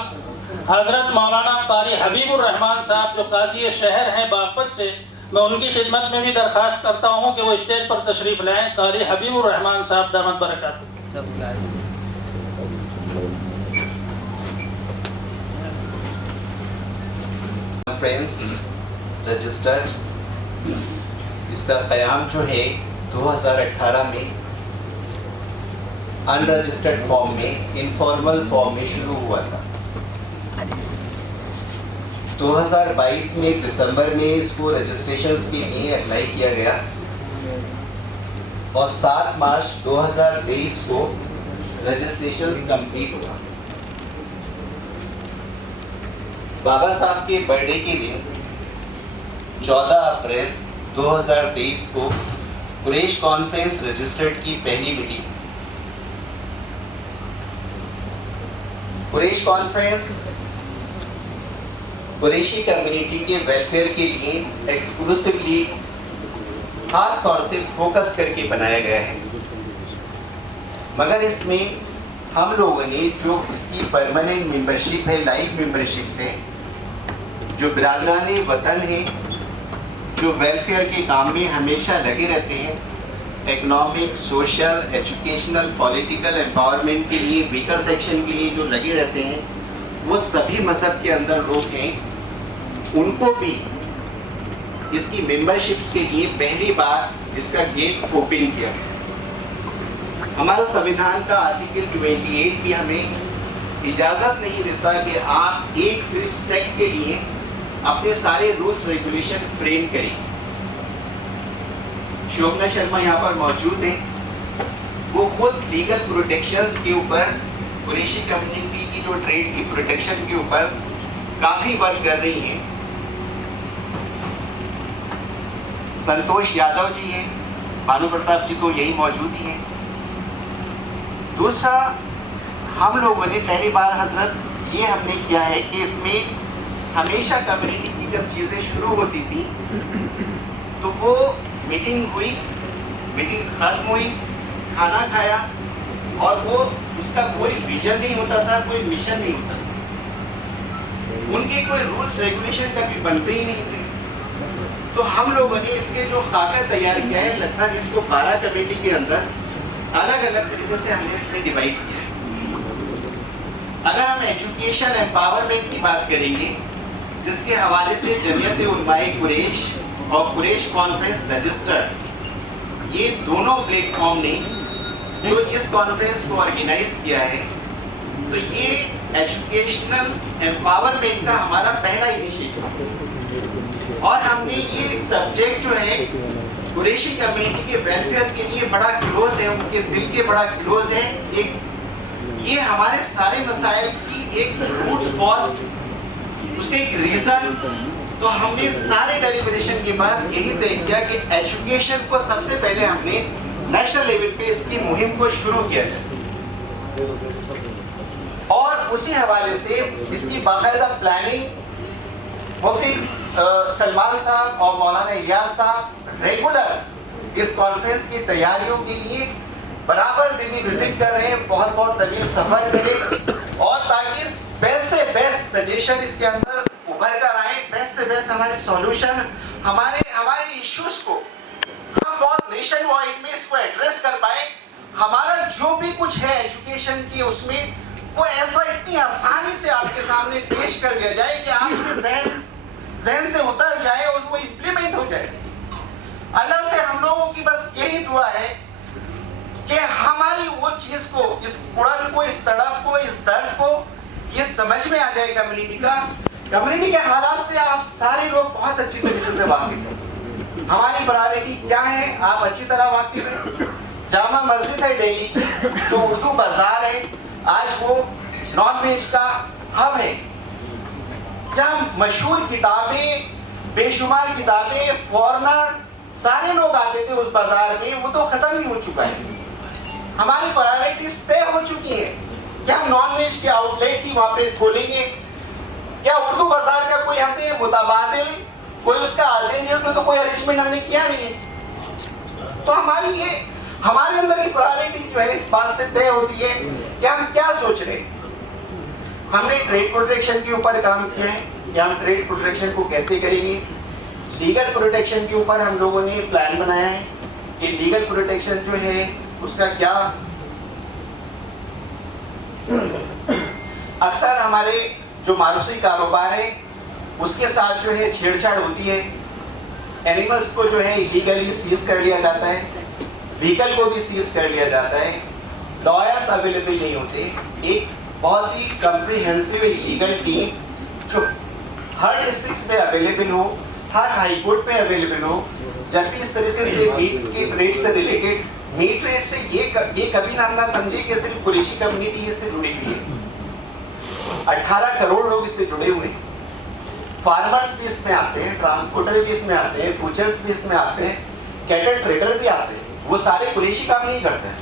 حضرت مولانا قاری حبیب الرحمان صاحب جو قاضی شہر ہیں باغپت سے، میں ان کی خدمت میں بھی درخواست کرتا ہوں کہ وہ اسٹیج پر تشریف لائیں۔ قاری حبیب الرحمان صاحب دامت برکاتہ۔ کانفرنس رجسٹرڈ، اس کا قیام جو ہے 2018 میں انرجسٹرڈ فارم میں انفارمل فارم میں شروع ہوا تھا. 2022 میں دسمبر میں اس کو رجسٹریشنز کے لیے اپلائی کیا گیا اور 7 مارچ 2023 کو رجسٹریشنز کمپلیٹ ہوا. بابا صاحب کے برتھ ڈے کے دن 14 اپریل 2023 کو قریش کانفرنس رجسٹرڈ کی پہلی میٹنگ. قریش کانفرنس قریشی کمیونٹی کے ویلفیئر کے لیے ایکسکلوسیولی خاص طور سے فوکس کر کے بنایا گیا ہے، مگر اس میں ہم لوگوں نے جو اس کی پرماننٹ ممبرشپ ہے، لائف ممبرشپ سے جو برادران وطن ہیں، جو ویلفیئر کے کام میں ہمیشہ لگے رہتے ہیں، economic, social, educational, political empowerment کے لیے، ویکر سیکشن کے لیے جو لگے رہتے ہیں، وہ سبھی مذہب کے اندر لوگ ہیں. ان کو بھی اس کی ممبرشپس کے لیے پہلی بار اس کا گیٹ اوپن کیا. ہمارا سنویدھان کا آرٹیکل 28 بھی ہمیں اجازت نہیں دیتا کہ آپ ایک صرف سیکٹ کے لیے اپنے سارے رولز ریگولیشن فریم کریں. شوبنا شرما یہاں پر موجود ہیں، وہ خود لیگل پروٹیکشنز کے اوپر، قریشی کمیونٹی کی جو ٹریڈ کی پروٹیکشن کے اوپر کافی ورک کر رہی ہیں. سنتوش یادو جی ہیں، بھانو پرتاپ جی تو یہی موجود ہی ہیں. دوسرا، ہم لوگوں نے پہلی بار حضرت یہ ہم نے کیا ہے کہ اس میں ہمیشہ کمیونٹی کی جب چیزیں شروع ہوتی تھی تو وہ میٹنگ ہوئی، میٹنگ ختم ہوئی، کھانا کھایا، اور وہ اس کا کوئی ویژن نہیں ہوتا تھا، کوئی مشن نہیں ہوتا تھا، ان کے کوئی رولز ریگولیشن کبھی بنتے ہی نہیں تھے. تو ہم لوگوں نے اس کے جو خاکہ تیار کیا ہے، لگ بھگ اس کو 12 کمیٹی کے اندر الگ الگ طریقے سے ہم نے اس میں ڈیوائڈ کیا ہے. اگر ہم ایجوکیشن امپاورمنٹ کی بات کریں گے، جس کے حوالے سے جمعیت علماء قریش اور قریش کانفرنس رجسٹرڈ، یہ دونوں پلیٹ فارم نے جو اس کانفرنس کو آرگینائز کیا ہے، تو یہ ایجوکیشنل امپاورمنٹ کا ہمارا پہلا انیشیٹو ہے. اور ہم نے یہ سبجیکٹ جو ہے قریشی کمیونٹی کے ویلفیئر کے لیے بڑا کلوز ہے، ان کے دل کے بڑا کلوز ہے. یہ ہمارے سارے مسائل کی ایک روٹ کاز، اس کے ایک ریزن. تو ہم نے سارے ڈیلیبریشن کے بعد یہی طے کیا کہ ایجوکیشن کو سب سے پہلے ہم نے نیشنل لیول پہ اس کی مہم کو شروع کیا جائے، اور اسی حوالے سے اس کی باقاعدہ پلاننگ مفتی سلمان صاحب اور مولانا الیاس صاحب ریگولر اس کانفرنس کی تیاریوں کے لیے برابر دلی وزٹ کر رہے ہیں، بہت بہت طویل سفر کرے، اور تاکہ بیسٹ سے بیسٹ سجیشن اس کے اندر ابھر کر آئیں، بیسٹ سے بیسٹ ہمارے سولوشن، ہمارے ایشوز کو ہم بہت نیشن وائڈ میں اس کو ایڈریس کر پائیں. ہمارا جو بھی کچھ ہے ایجوکیشن کی، اس میں وہ ایسا اتنی آسانی سے آپ کے سامنے پیش کر دیا جائے کہ آپ کے ذہن سے اتر جائے اور وہ امپلیمنٹ ہو جائے. اللہ سے ہم لوگوں کی بس یہی دعا ہے کہ ہماری وہ چیز کو، اس اڑن کو، اس تڑپ کو، اس درد کو یہ سمجھ میں آ جائے کمیونٹی کا. کمیونٹی کے حالات سے آپ سارے لوگ بہت اچھی طریقے سے واقف ہیں. ہماری پرائرٹی کیا ہے آپ اچھی طرح واقف ہیں. جامع مسجد ہے دہلی کی، جو اردو بازار ہے، آج وہ نان ویج کا ہب ہے، جہاں مشہور کتابیں، بے شمار کتابیں، فورنر سارے لوگ آتے تھے اس بازار میں، وہ تو ختم ہی ہو چکا ہے. ہماری پرائرٹیز طے ہو چکی ہیں کہ ہم نان ویج کے آؤٹ لیٹ ہی وہاں پہ کھولیں گے. کیا اردو بازار کا کوئی ہم نے متبادل، کوئی اس کا آلٹرنیٹو تو کوئی ارینجمنٹ ہم نے کیا نہیں ہے. تو ہمارے اندر کی پرائرٹی جو ہے اس بات سے طے ہوتی ہے کہ ہم کیا سوچ رہے ہیں. ہم نے ٹریڈ پروٹیکشن کے اوپر کام کیا ہے کہ ہم ٹریڈ پروٹیکشن کو کیسے کریں گے. لیگل پروٹیکشن کے اوپر ہم لوگوں نے پلان بنایا ہے کہ لیگل پروٹیکشن جو ہے اس کا کیا. اکثر ہمارے جو معروضی کاروبار ہیں اس کے ساتھ جو ہے چھیڑ چھاڑ ہوتی ہے. اینیملس کو جو ہے لیگلی سیز کر لیا جاتا ہے, وہیکل کو بھی سیز کر لیا جاتا ہے, لائرس اویلیبل نہیں ہوتے. ایک بہت ہی کمپریہنسو لیگل ٹیم جو ہر ڈسٹرکٹس میں اویلیبل ہو, ہر ہائی کورٹ میں اویلیبل ہو. جب بھی اس طریقے سے میٹ کے ریٹ سے ریلیٹڈ, میٹ ریٹ سے یہ کبھی نہ سمجھے کہ صرف قریشی کمیونٹی اس سے جڑی ہوئی ہے. 18 کروڑ لوگ اس سے جڑے ہوئے ہیں. فارمرز بھی اس میں آتے ہیں, ٹرانسپورٹر بھی اس میں آتے ہیں, بوچرز بھی اس میں آتے ہیں, کیٹل ٹریڈر بھی آتے ہیں. وہ سارے قریشی کام نہیں کرتے ہیں.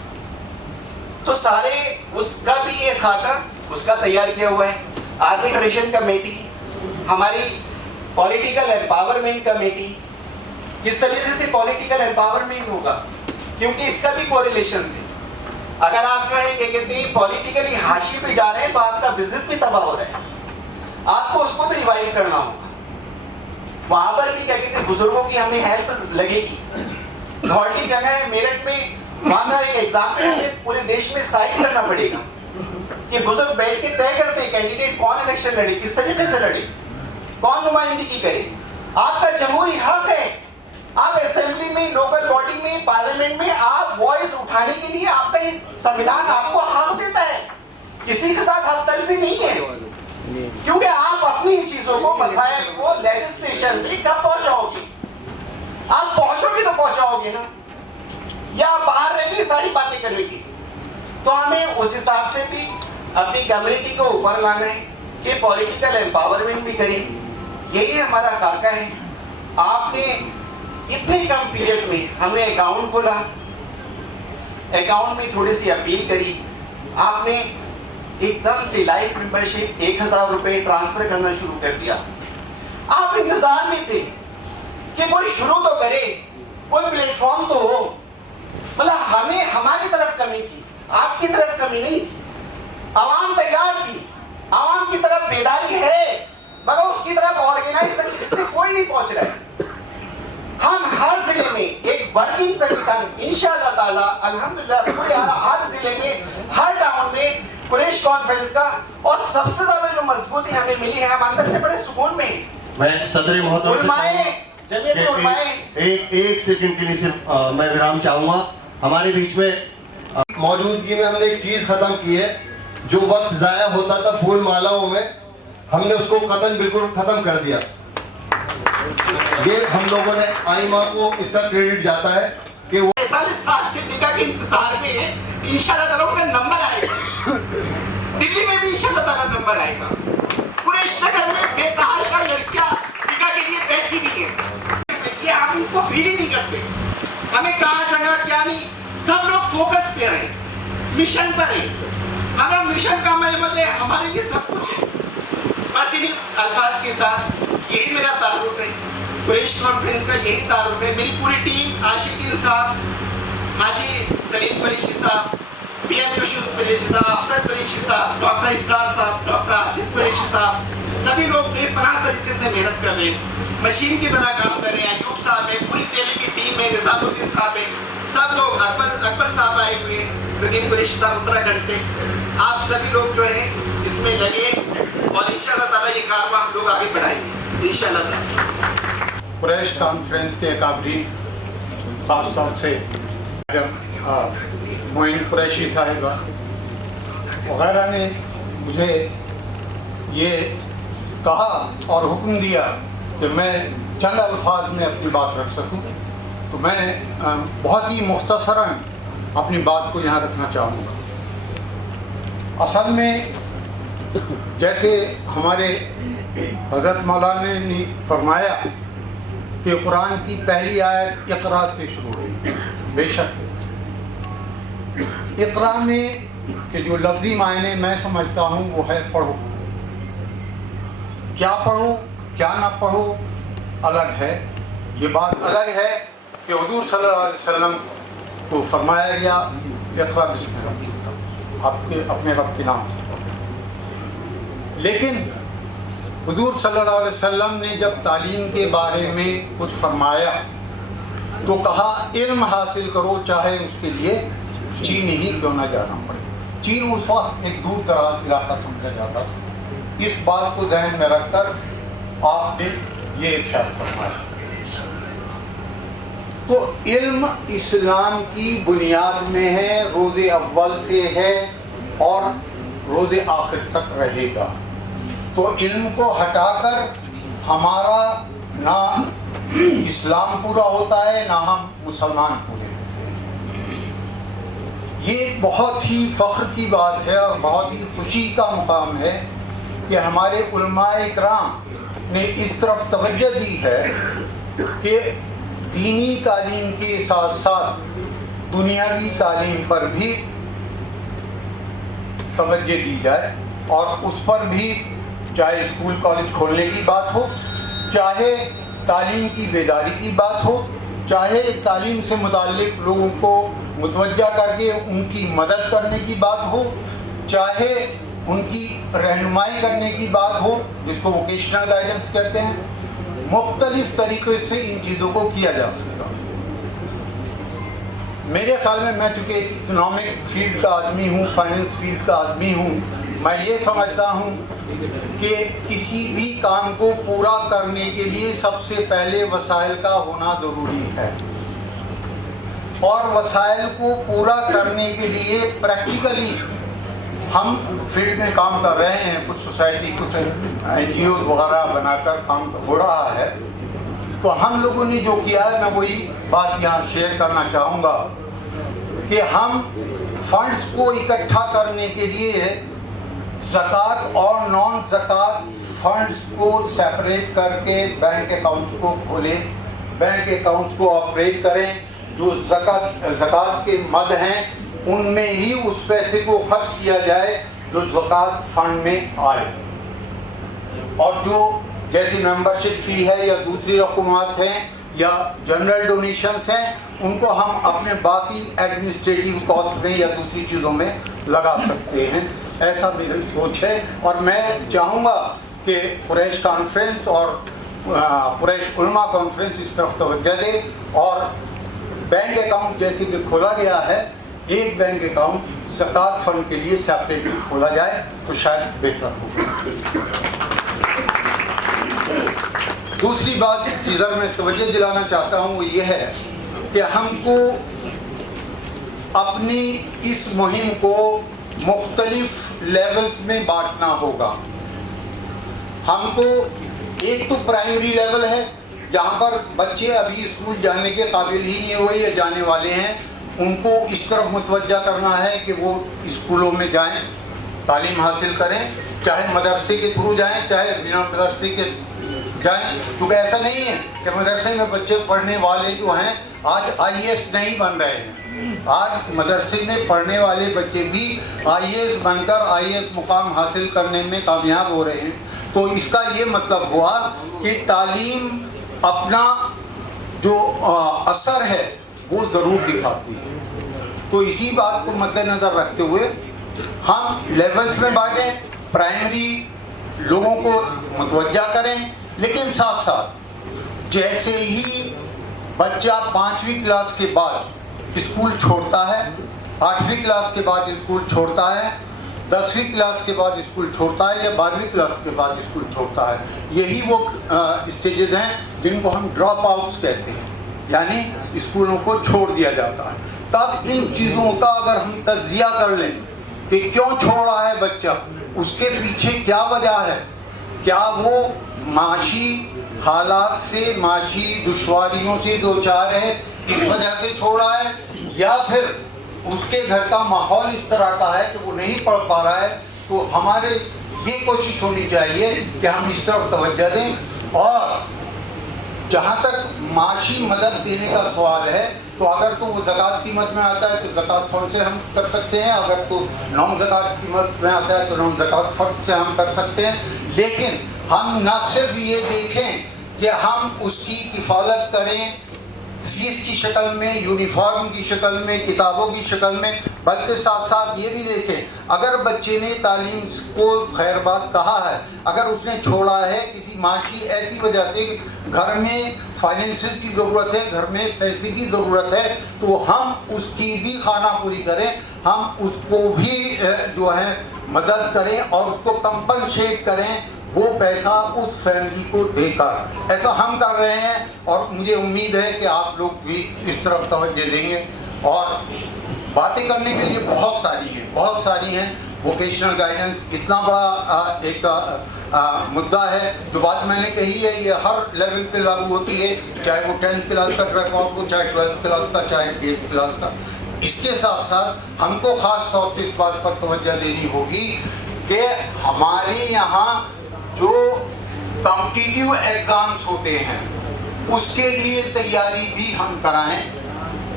تو سارے اس کا بھی یہ خاکہ اس کا تیار کیا ہوا ہے. آربیٹریشن کمیٹی, ہماری پولیٹیکل امپاورمنٹ کمیٹی, کس طریقے سے پولیٹیکل امپاورمنٹ ہوگا, کیونکہ اس کا بھی کوریلیشن ہے. اگر آپ جو ہے کیا کہتے ہیں پولیٹیکلی حاشیے پہ جا رہے ہیں تو آپ کا بزنس بھی تباہ ہو رہا ہے. آپ کو اس کو بھی ریوائیو کرنا ہوگا. وہاں پر بھی کیا کہتے ہیں بزرگوں کی ہمیں ہیلپ لگے گی. دھوڑ کی جگہ ہے میرٹھ میں, وہاں کا ایک ایگزام میں پورے دیش میں سائن کرنا پڑے گا کہ بزرگ بیٹھ کے طے کرتے ہیں کینڈیڈیٹ کون الیکشن لڑے, کس طریقے سے لڑے, کون نمائندگی کرے. آپ کا جمہوری حق ہے. آپ اسمبلی میں, لوکل باڈی میں, پارلیمنٹ میں آپ وائس اٹھانے کے لیے آپ کا سنویدھان آپ کو حق دیتا ہے. کسی کے ساتھ حق تلفی نہیں ہے, کیونکہ آپ اپنی چیزوں کو, مسائل کو لیجسلیشن میں کب پہنچاؤ گے. آپ پہنچو گے تو پہنچاؤ گے نا, یا باہر رہ کے ساری باتیں کریں گے. تو ہمیں اس حساب سے بھی اپنی کمیونٹی کو اوپر لانا ہے کہ پولیٹیکل امپاورمنٹ بھی کریں. یہی ہمارا خاکہ ہے. آپ نے اتنے کم پیریڈ میں, ہم نے اکاؤنٹ کھولا, اکاؤنٹ میں تھوڑی سی اپیل کری, آپ نے ایک دم سے لائف ممبرشپ 1000 روپے ٹرانسفر کرنا شروع کر دیا. آپ انتظار میں تھے کہ کوئی شروع تو کرے, کوئی پلیٹ فارم تو ہو. مطلب ہمیں ہماری طرف کمی تھی, آپ کی طرف کمی نہیں تھی. عوام تیار تھی, عوام کی طرف بیداری ہے, مگر اس کی طرف آرگنائز طریقے سے کوئی نہیں پہنچ رہا ہے. ہم ہر ضلع میں ایک ورکنگ سنگھٹن انشاءاللہ تعالی الحمدللہ پورے ہر ضلع میں, ہر ٹاؤن میں قریش کانفرنس کا, اور سب سے زیادہ جو مضبوطی ہمیں ملی ہے, ہم اندر سے بڑے سکون میں ہیں. میں صدر محترم علمائے جمعیت علمائے, ایک سیکنڈ کے لیے صرف میں ورام چاہوں گا. ہمارے بیچ میں موجودگی میں ہم نے ایک چیز ختم کی ہے. جو وقت ضائع ہوتا تھا پھول مالاؤں میں, ہم نے اس کو بالکل ختم کر دیا. یہ ہم لوگوں نے آئمہ کو اس کا کریڈٹ جاتا ہے کہ وہ 45 سال سے نکاح کے انتظار میں ہے. انشاءاللہ تعالیٰ ان کا نمبر آئے گا. دلی میں بھی انشاءاللہ تعالیٰ نمبر آئے گا. پورے شہر میں بے تحاشا لڑکیاں نکاح کے لیے بیٹھی بھی ہیں. یہ ہم ان کو فیل ہی نہیں کرتے. ہمیں کہاں جگہ کیا نہیں, سب لوگ فوکس پہ رہے, مشن پر ہیں. ہمارا مشن کا مطلب ہے ہمارے لیے سب کچھ ہے. بس انہیں الفاظ کے ساتھ یہی میرا تعارف ہے. قریش کانفرنس کا یہی تعارف ہے. میری پوری ٹیم, عاشقین صاحب, حاجی سلیم قریشی صاحب, پی ایم یوسف قریشی صاحب, افسر قریشی صاحب, ڈاکٹر اسرار صاحب, ڈاکٹر آصف قریشی صاحب, سبھی لوگ بے پناہ طریقے سے محنت کر رہے ہیں, مشین کی طرح کام کر رہے ہیں. ایوب صاحب ہے, پوری دہلی کی ٹیم ہے, نظام الدین صاحب ہے, سب لوگ, اکبر صاحب آئے ہوئے ہیں, ندیم قریشی صاحب اتراکھنڈ سے. آپ سبھی لوگ جو ہے اس میں لگے, اور انشاءاللہ تعالیٰ یہ کارواں ہم لوگ آگے بڑھائیں گے انشاءاللہ تعالیٰ. قریش کانفرنس کے اکابرین, خاص طور سے معین قریشی صاحبہ وغیرہ نے مجھے یہ کہا اور حکم دیا کہ میں چند الفاظ میں اپنی بات رکھ سکوں, تو میں بہت ہی مختصراً اپنی بات کو یہاں رکھنا چاہوں گا. اصل میں جیسے ہمارے حضرت مولانا نے فرمایا کہ قرآن کی پہلی آیت اقرا سے شروع ہوئی. بے شک اقرا میں کہ جو لفظی معنی میں سمجھتا ہوں وہ ہے پڑھو. کیا پڑھو کیا نہ پڑھو الگ ہے. یہ بات الگ ہے کہ حضور صلی اللہ علیہ وسلم کو فرمایا گیا اقرا بسم ربک, اپنے رب کے نام سے. لیکن حضور صلی اللہ علیہ وسلم نے جب تعلیم کے بارے میں کچھ فرمایا تو کہا علم حاصل کرو, چاہے اس کے لیے چین ہی کیوں نہ جانا پڑے. چین اس وقت ایک دور دراز علاقہ سمجھا جاتا تھا. اس بات کو ذہن میں رکھ کر آپ نے یہ ارشاد فرمایا۔ تو علم اسلام کی بنیاد میں ہے، روز اول سے ہے اور روز آخر تک رہے گا۔ تو علم کو ہٹا کر ہمارا نہ اسلام پورا ہوتا ہے نہ ہم مسلمان پورے ہوتے ہیں۔ یہ بہت ہی فخر کی بات ہے اور بہت ہی خوشی کا مقام ہے کہ ہمارے علماء اکرام نے اس طرف توجہ دی ہے کہ دینی تعلیم کے ساتھ ساتھ دنیاوی تعلیم پر بھی توجہ دی جائے، اور اس پر بھی چاہے اسکول کالج کھولنے کی بات ہو، چاہے تعلیم کی بیداری کی بات ہو، چاہے تعلیم سے متعلق لوگوں کو متوجہ کر کے ان کی مدد کرنے کی بات ہو، چاہے ان کی رہنمائی کرنے کی بات ہو جس کو ووکیشنل گائیڈنس کہتے ہیں، مختلف طریقے سے ان چیزوں کو کیا جا سکتا ہے۔ میرے خیال میں چونکہ اکنامک فیلڈ کا آدمی ہوں، فائننس فیلڈ کا آدمی ہوں، میں یہ سمجھتا ہوں کہ کسی بھی کام کو پورا کرنے کے لیے سب سے پہلے وسائل کا ہونا ضروری ہے، اور وسائل کو پورا کرنے کے لیے پریکٹیکلی ہم فیلڈ میں کام کر رہے ہیں، کچھ سوسائٹی کچھ این جی اوز وغیرہ بنا کر کام ہو رہا ہے۔ تو ہم لوگوں نے جو کیا ہے، میں وہی بات یہاں شیئر کرنا چاہوں گا کہ ہم فنڈز کو اکٹھا کرنے کے لیے زکوٰۃ اور نان زکوٰۃ فنڈز کو سیپریٹ کر کے بینک اکاؤنٹس کو کھولیں، بینک اکاؤنٹس کو آپریٹ کریں، جو زکوٰۃ کے مد ہیں ان میں ہی اس پیسے کو خرچ کیا جائے جو زکوٰۃ فنڈ میں آئے، اور جو جیسے ممبرشپ فی ہے یا دوسری رقومات ہیں یا جنرل ڈونیشنز ہیں ان کو ہم اپنے باقی ایڈمنسٹریٹیو کاسٹ میں یا دوسری چیزوں میں لگا سکتے ہیں۔ ایسا میری سوچ ہے، اور میں چاہوں گا کہ قریش کانفرنس اور قریش علماء کانفرنس اس طرف توجہ دے، اور بینک اکاؤنٹ جیسے کہ کھولا گیا ہے، ایک بینک اکاؤنٹ زکوٰۃ فنڈ کے لیے سیپریٹلی کھولا جائے تو شاید بہتر ہو۔ دوسری بات جدھر میں توجہ دلانا چاہتا ہوں وہ یہ ہے کہ ہم کو اپنی اس مہم کو مختلف لیولز میں بانٹنا ہوگا۔ ہم کو ایک تو پرائمری لیول ہے جہاں پر بچے ابھی اسکول جانے کے قابل ہی نہیں ہوئے یا جانے والے ہیں، ان کو اس طرف متوجہ کرنا ہے کہ وہ اسکولوں میں جائیں، تعلیم حاصل کریں، چاہے مدرسے کے تھرو جائیں چاہے بنا مدرسے کے جائیں، کیونکہ ایسا نہیں ہے کہ مدرسے میں بچے پڑھنے والے جو ہیں آج آئی اے ایس نہیں بن رہے ہیں، آج مدرسے میں پڑھنے والے بچے بھی آئی اے ایس بن کر آئی اے ایس مقام حاصل کرنے میں کامیاب ہو رہے ہیں۔ تو اس کا یہ مطلب ہوا کہ تعلیم اپنا جو اثر ہے وہ ضرور دکھاتی ہے۔ تو اسی بات کو مد نظر رکھتے ہوئے ہم لیولز میں بانٹیں، پرائمری لوگوں کو متوجہ کریں، لیکن ساتھ ساتھ جیسے ہی بچہ 5ویں کلاس کے بعد اسکول چھوڑتا ہے، 8ویں کلاس کے بعد اسکول چھوڑتا ہے، 10ویں کلاس کے بعد اسکول چھوڑتا ہے یا 12ویں کلاس کے بعد اسکول چھوڑتا ہے، یہی وہ اسٹیجز ہیں جن کو ہم ڈراپ آؤٹس کہتے ہیں، یعنی اسکولوں کو چھوڑ دیا جاتا ہے۔ تب ان چیزوں کا اگر ہم تجزیہ کر لیں کہ کیوں چھوڑ رہا ہے بچہ، اس کے پیچھے کیا وجہ ہے، کیا وہ معاشی حالات سے، معاشی دشواریوں سے دوچار ہے اس وجہ سے چھوڑ رہا ہے، یا پھر اس کے گھر کا ماحول اس طرح کا ہے کہ وہ نہیں پڑھ پا رہا ہے، تو ہمارے یہ کوشش ہونی چاہیے کہ ہم اس طرف توجہ دیں۔ اور جہاں تک معاشی مدد دینے کا سوال ہے تو اگر تو وہ زکوٰۃ قیمت میں آتا ہے تو زکوٰۃ فنڈ سے ہم کر سکتے ہیں، اگر تو نان زکوٰۃ قیمت میں آتا ہے تو نان زکوٰۃ فنڈ سے ہم کر سکتے ہیں، لیکن ہم نہ صرف یہ دیکھیں کہ ہم اس کی کفالت کریں فیس کی شکل میں، یونیفارم کی شکل میں، کتابوں کی شکل میں، بلکہ ساتھ ساتھ یہ بھی دیکھیں اگر بچے نے تعلیم کو خیر بات کہا ہے، اگر اس نے چھوڑا ہے کسی معاشی ایسی وجہ سے، گھر میں فائنینسز کی ضرورت ہے، گھر میں پیسے کی ضرورت ہے، تو ہم اس کی بھی خانہ پوری کریں، ہم اس کو بھی جو ہے مدد کریں اور اس کو کمپنسیٹ کریں وہ پیسہ اس فیملی کو دے کر، ایسا ہم کر رہے ہیں اور مجھے امید ہے کہ آپ لوگ بھی اس طرف توجہ دیں گے. اور باتیں کرنے کے لیے بہت ساری ہیں. ووکیشنل گائیڈنس اتنا بڑا ایک مدعا ہے. جو بات میں نے کہی ہے یہ ہر لیول پہ لاگو ہوتی ہے، چاہے وہ 10th کلاس کا ڈراپ آؤٹ ہو، چاہے 12th کلاس کا، چاہے 8th کلاس کا. اس کے ساتھ ساتھ ہم کو خاص طور سے اس بات پر توجہ دینی ہوگی کہ ہمارے یہاں جو کمپٹیٹیو ایگزامس ہوتے ہیں اس کے لیے تیاری بھی ہم کرائیں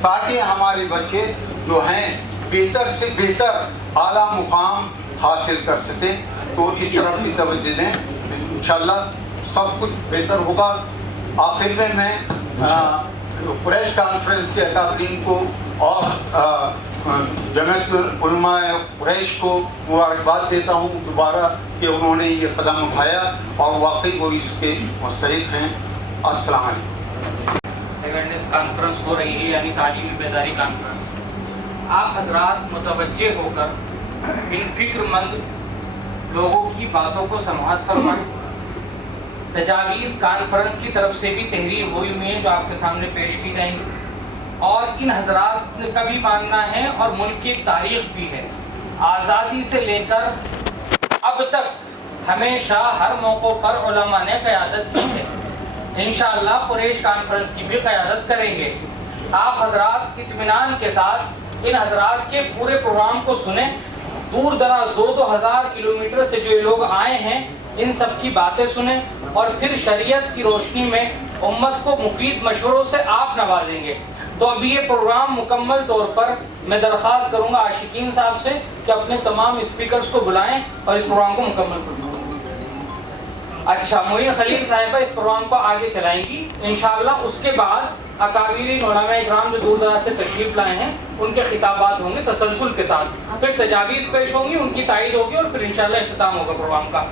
تاکہ ہمارے بچے جو ہیں بہتر سے بہتر اعلیٰ مقام حاصل کر سکیں. تو اس طرف کی توجہ دیں، انشاءاللہ سب کچھ بہتر ہوگا. آخر میں قریش کانفرنس کے اکابرین کو اور جمعیت علماء قریش کو مبارکباد دیتا ہوں دوبارہ کہ انہوں نے یہ قدم اٹھایا اور واقعی وہ اس کے مستحق ہیں. السلام علیکم. اویئرنیس کانفرنس ہو رہی ہے، یعنی تعلیمی بیداری کانفرنس. آپ حضرات متوجہ ہو کر ان فکر مند لوگوں کی باتوں کو سماعت فرمائیں. تجاویز کانفرنس کی طرف سے بھی تحریر ہوئی ہوئی ہیں جو آپ کے سامنے پیش کی جائیں گی، اور ان حضرات کا بھی ماننا ہے اور ملک کی ایک تاریخ بھی ہے. آزادی سے لے کر اب تک ہمیشہ ہر موقع پر علماء نے قیادت کی ہے. انشاءاللہ قریش کانفرنس کی بھی قیادت کریں گے. آپ حضرات اطمینان کے ساتھ ان حضرات کے پورے پروگرام کو سنیں. دور دراز 2,000 کلومیٹر سے جو لوگ آئے ہیں ان سب کی باتیں سنیں اور پھر شریعت کی روشنی میں امت کو مفید مشوروں سے آپ نوازیں گے. تو ابھی یہ پروگرام مکمل طور پر میں درخواست کروں گا عاشقین صاحب سے کہ اپنے تمام اسپیکرز کو بلائیں اور اس پروگرام کو مکمل کریں. اچھا، معین خلیل صاحبہ اس پروگرام کو آگے چلائیں گی انشاءاللہ. اس کے بعد اکابرین علماء اکرام جو دور دراز سے تشریف لائے ہیں ان کے خطابات ہوں گے تسلسل کے ساتھ، پھر تجاویز پیش ہوں گی، ان کی تائید ہوگی اور پھر انشاءاللہ اختتام ہوگا پروگرام کا.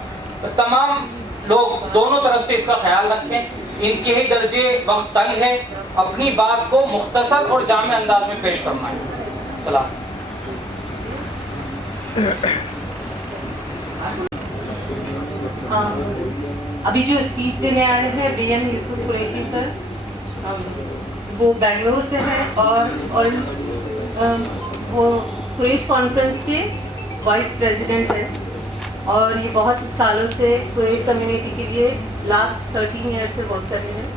تمام لوگ دونوں طرف سے اس کا خیال رکھیں. انتہائی درجے وقت تنگ ہے، اپنی بات کو مختصر اور جامع انداز میں پیش کرنا ہے. سلام. ابھی جو اسپیچ دینے آئے ہیں بی ایم یوسف قریشی سر، وہ بنگلور سے ہیں اور وہ قریش کانفرنس کے وائس پریزیڈنٹ ہیں اور یہ بہت سالوں سے قریش کمیونٹی کے لیے لاسٹ 13 ایئر سے ورک کر رہے ہیں.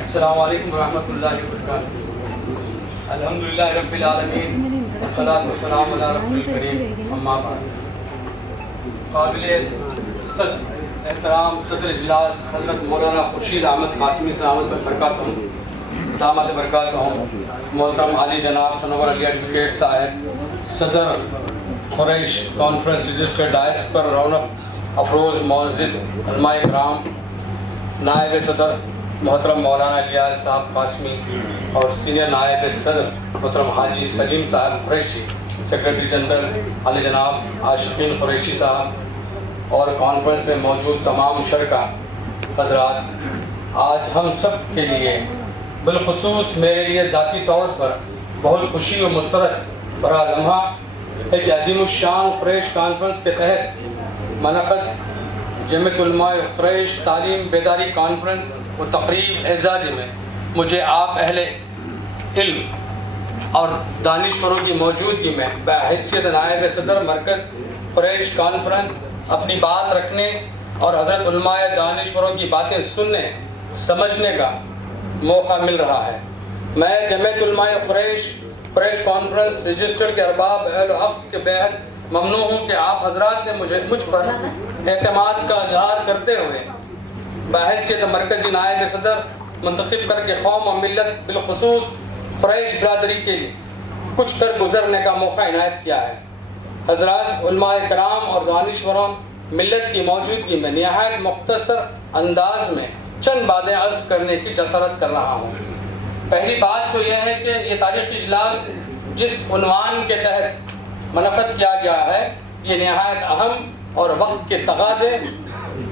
السلام علیکم ورحمۃ اللہ وبرکاتہ. الحمدللہ رب العالمین والصلاۃ والسلام علی رسول الکریم، اما بعد. قابل احترام صدر اجلاس حضرت مولانا خورشید احمد قاسمی صاحب برکاتہ دامت برکاتہ، محترم علی جناب سنور علی ایڈوکیٹ صاحب، صدر قریش کانفرنس رجسٹرڈ ڈائس پر رونق افروز معزز علماء کرام، نائب صدر محترم مولانا الیاس صاحب قاسمی اور سینئر نائب صدر محترم حاجی سلیم صاحب قریشی، سیکرٹری جنرل علی جناب عاشقین قریشی صاحب اور کانفرنس میں موجود تمام شرکا حضرات، آج ہم سب کے لیے بالخصوص میرے لیے ذاتی طور پر بہت خوشی و مسرت بھرا لمحہ ایک عظیم الشان قریش کانفرنس کے تحت منعقد جمعیت علماء قریش تعلیم بیداری کانفرنس و تقریب اعزازی میں مجھے آپ اہل علم اور دانشوروں کی موجودگی میں بحیثیت نائب صدر مرکز قریش کانفرنس اپنی بات رکھنے اور حضرت علماء دانشوروں کی باتیں سننے سمجھنے کا موقع مل رہا ہے. میں جمعیت علماء قریش کانفرنس رجسٹر کے ارباب اہل وقت کے بہت ممنون ہوں کہ آپ حضرات نے مجھ پر اعتماد کا اظہار کرتے ہوئے بحیثیت مرکزی نائب صدر منتخب کر کے قوم و ملت بالخصوص قریش برادری کے لیے کچھ کر گزرنے کا موقع عنایت کیا ہے. حضرات علماء کرام اور دانشوران ملت کی موجودگی میں نہایت مختصر انداز میں چند باتیں عرض کرنے کی جسارت کر رہا ہوں. پہلی بات تو یہ ہے کہ یہ تاریخی اجلاس جس عنوان کے تحت منعقد کیا گیا ہے یہ نہایت اہم اور وقت کے تقاضے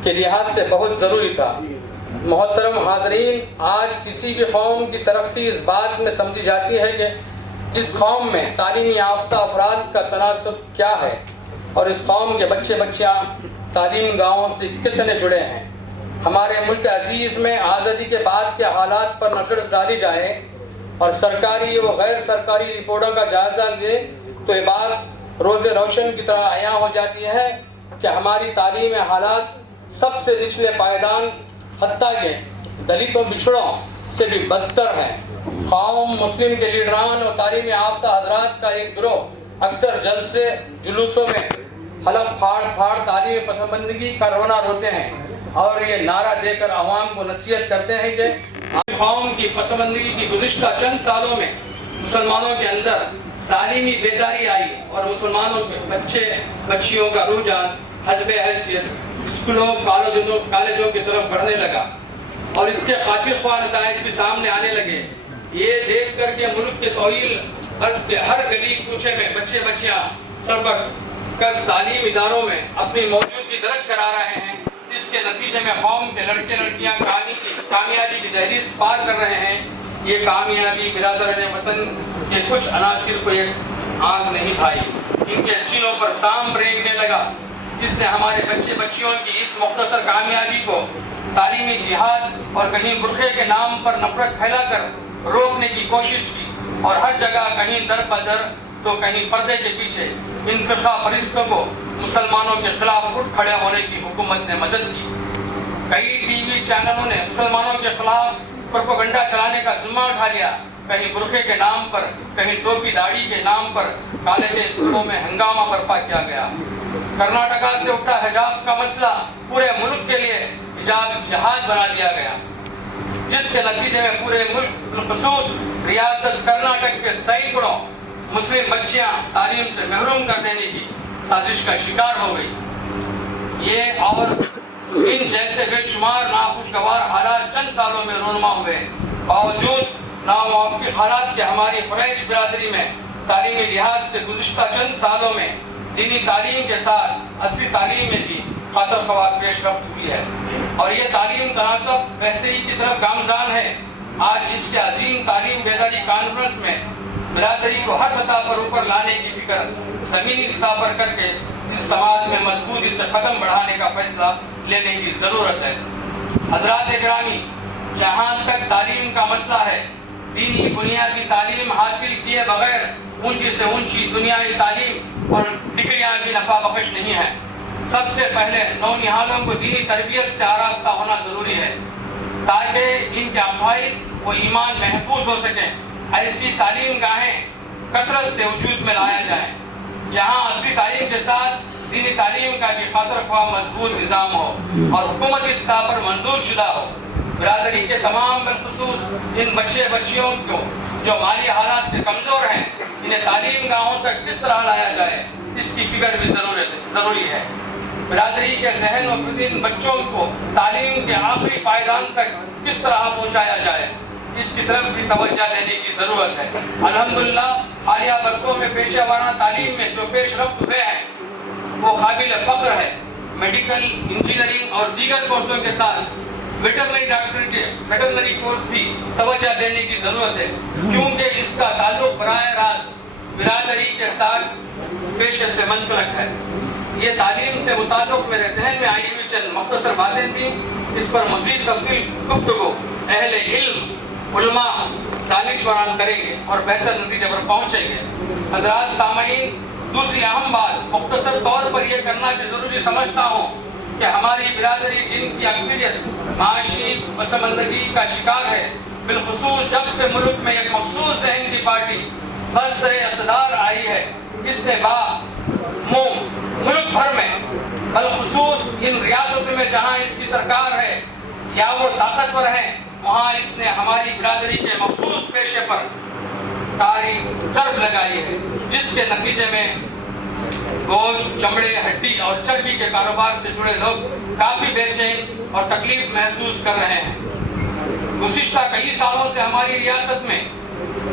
کے لحاظ سے بہت ضروری تھا۔ محترم حاضرین، آج کسی بھی قوم کی ترقی اس بات میں سمجھی جاتی ہے کہ اس قوم میں تعلیم یافتہ افراد کا تناسب کیا ہے اور اس قوم کے بچے بچیاں تعلیم گاہوں سے کتنے جڑے ہیں۔ ہمارے ملک عزیز میں آزادی کے بعد کے حالات پر نظر ڈالی جائے اور سرکاری و غیر سرکاری رپورٹوں کا جائزہ لے تو یہ بات روز روشن کی طرح عیاں ہو جاتی ہے کہ ہماری تعلیم حالات سب سے نچلے پائیدان حتیٰ کہ دلتوں بچھڑوں سے بھی بدتر ہیں۔ قوم مسلم کے لیڈران اور تعلیم یافتہ حضرات کا ایک گروہ اکثر جلسے جلوسوں میں حلق پھاڑ تعلیم پسماندگی کا رونا روتے ہیں اور یہ نعرہ دے کر عوام کو نصیحت کرتے ہیں کہ قوم کی پسماندگی کی گزشتہ چند سالوں میں مسلمانوں کے اندر تعلیمی بیداری آئی اور مسلمانوں کے بچے بچیوں کا رجحان حسب حیثیت اسکولوں کالجوں کی طرف بڑھنے لگا اور اس کے قاتل خواہ نتائج بھی سامنے آنے لگے۔ یہ دیکھ کر کے ملک کے طویل عرض کے ہر گلی کوچے میں بچے بچیاں سربک کر تعلیم اداروں میں اپنی موجودگی درج کرا رہے ہیں۔ اس کے نتیجے میں قوم کے لڑکے لڑکیاں کامیابی کی دہلیز پار کر رہے ہیں۔ یہ کامیابی برادران وطن کے کچھ عناصر کو ایک آنکھ نہیں بھائی، ان کے سینوں پر سام رینگنے لگا، جس نے ہمارے بچے بچیوں کی اس مختصر کامیابی کو تعلیمی جہاد اور کہیں برقعے کے نام پر نفرت پھیلا کر روکنے کی کوشش کی اور ہر جگہ کہیں در بدر تو کہیں پردے کے پیچھے ان فرقہ پرستوں کو مسلمانوں کے خلاف اٹھ کھڑے ہونے کی حکومت نے مدد کی۔ کئی ٹی وی چینلوں نے مسلمانوں کے خلاف پروپیگنڈا چلانے کا ذمہ اٹھا لیا، کہیں برقعے کے نام پر کہیں ٹوپی داڑھی کے نام پر کالج اسکولوں میں ہنگامہ برپا کیا گیا۔ کرناٹکا سے اٹھا حجاب کا مسئلہ پورے ملک کے لیے حجاب جہاد بنا دیا گیا، جس کے نتیجے میں پورے ملک بالخصوص ریاست کرناٹک کے سینکڑوں مسلم بچیاں تعلیم سے محروم کر دینے کی سازش کا شکار ہو گئی۔ یہ اور ان جیسے بے شمار ناخوشگوار حالات چند سالوں میں رونما ہوئے، باوجود ناموافق حالات کے ہماری قریش برادری میں تعلیمی لحاظ سے گزشتہ چند سالوں میں دینی تعلیم کے ساتھ عصری تعلیم میں بھی خاطر خواہ پیش رفت ہوئی ہے اور یہ تعلیم تناسب بہتری کی طرف گامزن ہے۔ آج اس کے عظیم تعلیم بیداری کانفرنس میں برادری کو ہر سطح پر اوپر لانے کی فکر زمینی سطح پر کر کے اس سماج میں مضبوطی سے قدم بڑھانے کا فیصلہ لینے کی ضرورت ہے۔ حضرات گرامی، جہاں تک تعلیم کا مسئلہ ہے، دینی بنیادی تعلیم حاصل کیے بغیر اونچی سے اونچی دنیاوی تعلیم اور ڈگریاں بھی نفع بخش نہیں ہیں۔ سب سے پہلے نونہالوں کو دینی تربیت سے آراستہ ہونا ضروری ہے تاکہ ان کے عقائد و ایمان محفوظ ہو سکیں۔ ایسی تعلیم گاہیں کثرت سے وجود میں لایا جائیں جہاں عصری تعلیم کے ساتھ دینی تعلیم کا بھی خاطر خواہ مضبوط نظام ہو اور حکومتی سطح پر منظور شدہ ہو۔ برادری کے تمام بالخصوص ان بچے بچیوں کو جو مالی حالات سے کمزور ہیں، انہیں تعلیم گاہوں تک کس طرح لایا جائے، اس کی فکر بھی ضروری ہے۔ برادری کے ذہن و ان بچوں کو تعلیم کے آخری پائیدان تک کس طرح پہنچایا جائے، اس کی طرف بھی توجہ دینے کی ضرورت ہے۔ الحمدللہ حالیہ برسوں میں پیشہ ورانہ تعلیم میں جو پیش رفت ہوئے ہیں وہ قابل فخر ہے۔ میڈیکل، انجینئرنگ اور دیگر کورسوں کے ساتھ ویٹرنری کورس بھی توجہ دینے کی ضرورت ہے، کیونکہ اس کا تعلق براہ راست برادری کے ساتھ پیشے سے منسلک ہے۔ یہ تعلیم سے متعلق میرے ذہن میں آئی ہوئی چند مختصر باتیں تھیں، اس پر مزید تفصیل گفتگو اہل علم، علماء، دانشوران کریں گے اور بہتر نتیجے پر پہنچیں گے۔ حضرات سامعین، دوسری اہم بات مختصر طور پر یہ کرنا کہ ضروری سمجھتا ہوں کہ ہماری برادری جن کی اکثریت معاشی پسماندگی کا شکار ہے، بالخصوص جب سے ملک میں ایک مخصوص ذہن کی پارٹی برسر اقتدار آئی ہے، اس نے ملک بھر میں بالخصوص ان ریاستوں میں جہاں اس کی سرکار ہے یا وہ طاقتور ہیں، وہاں اس نے ہماری برادری کے مخصوص پیشے پر کاری ضرب لگائی ہے، جس کے نتیجے میں گوشت، چمڑے، ہڈی اور چربی کے کاروبار سے جڑے لوگ کافی بے چین اور تکلیف محسوس کر رہے ہیں۔ گزشتہ کئی سالوں سے ہماری ریاست میں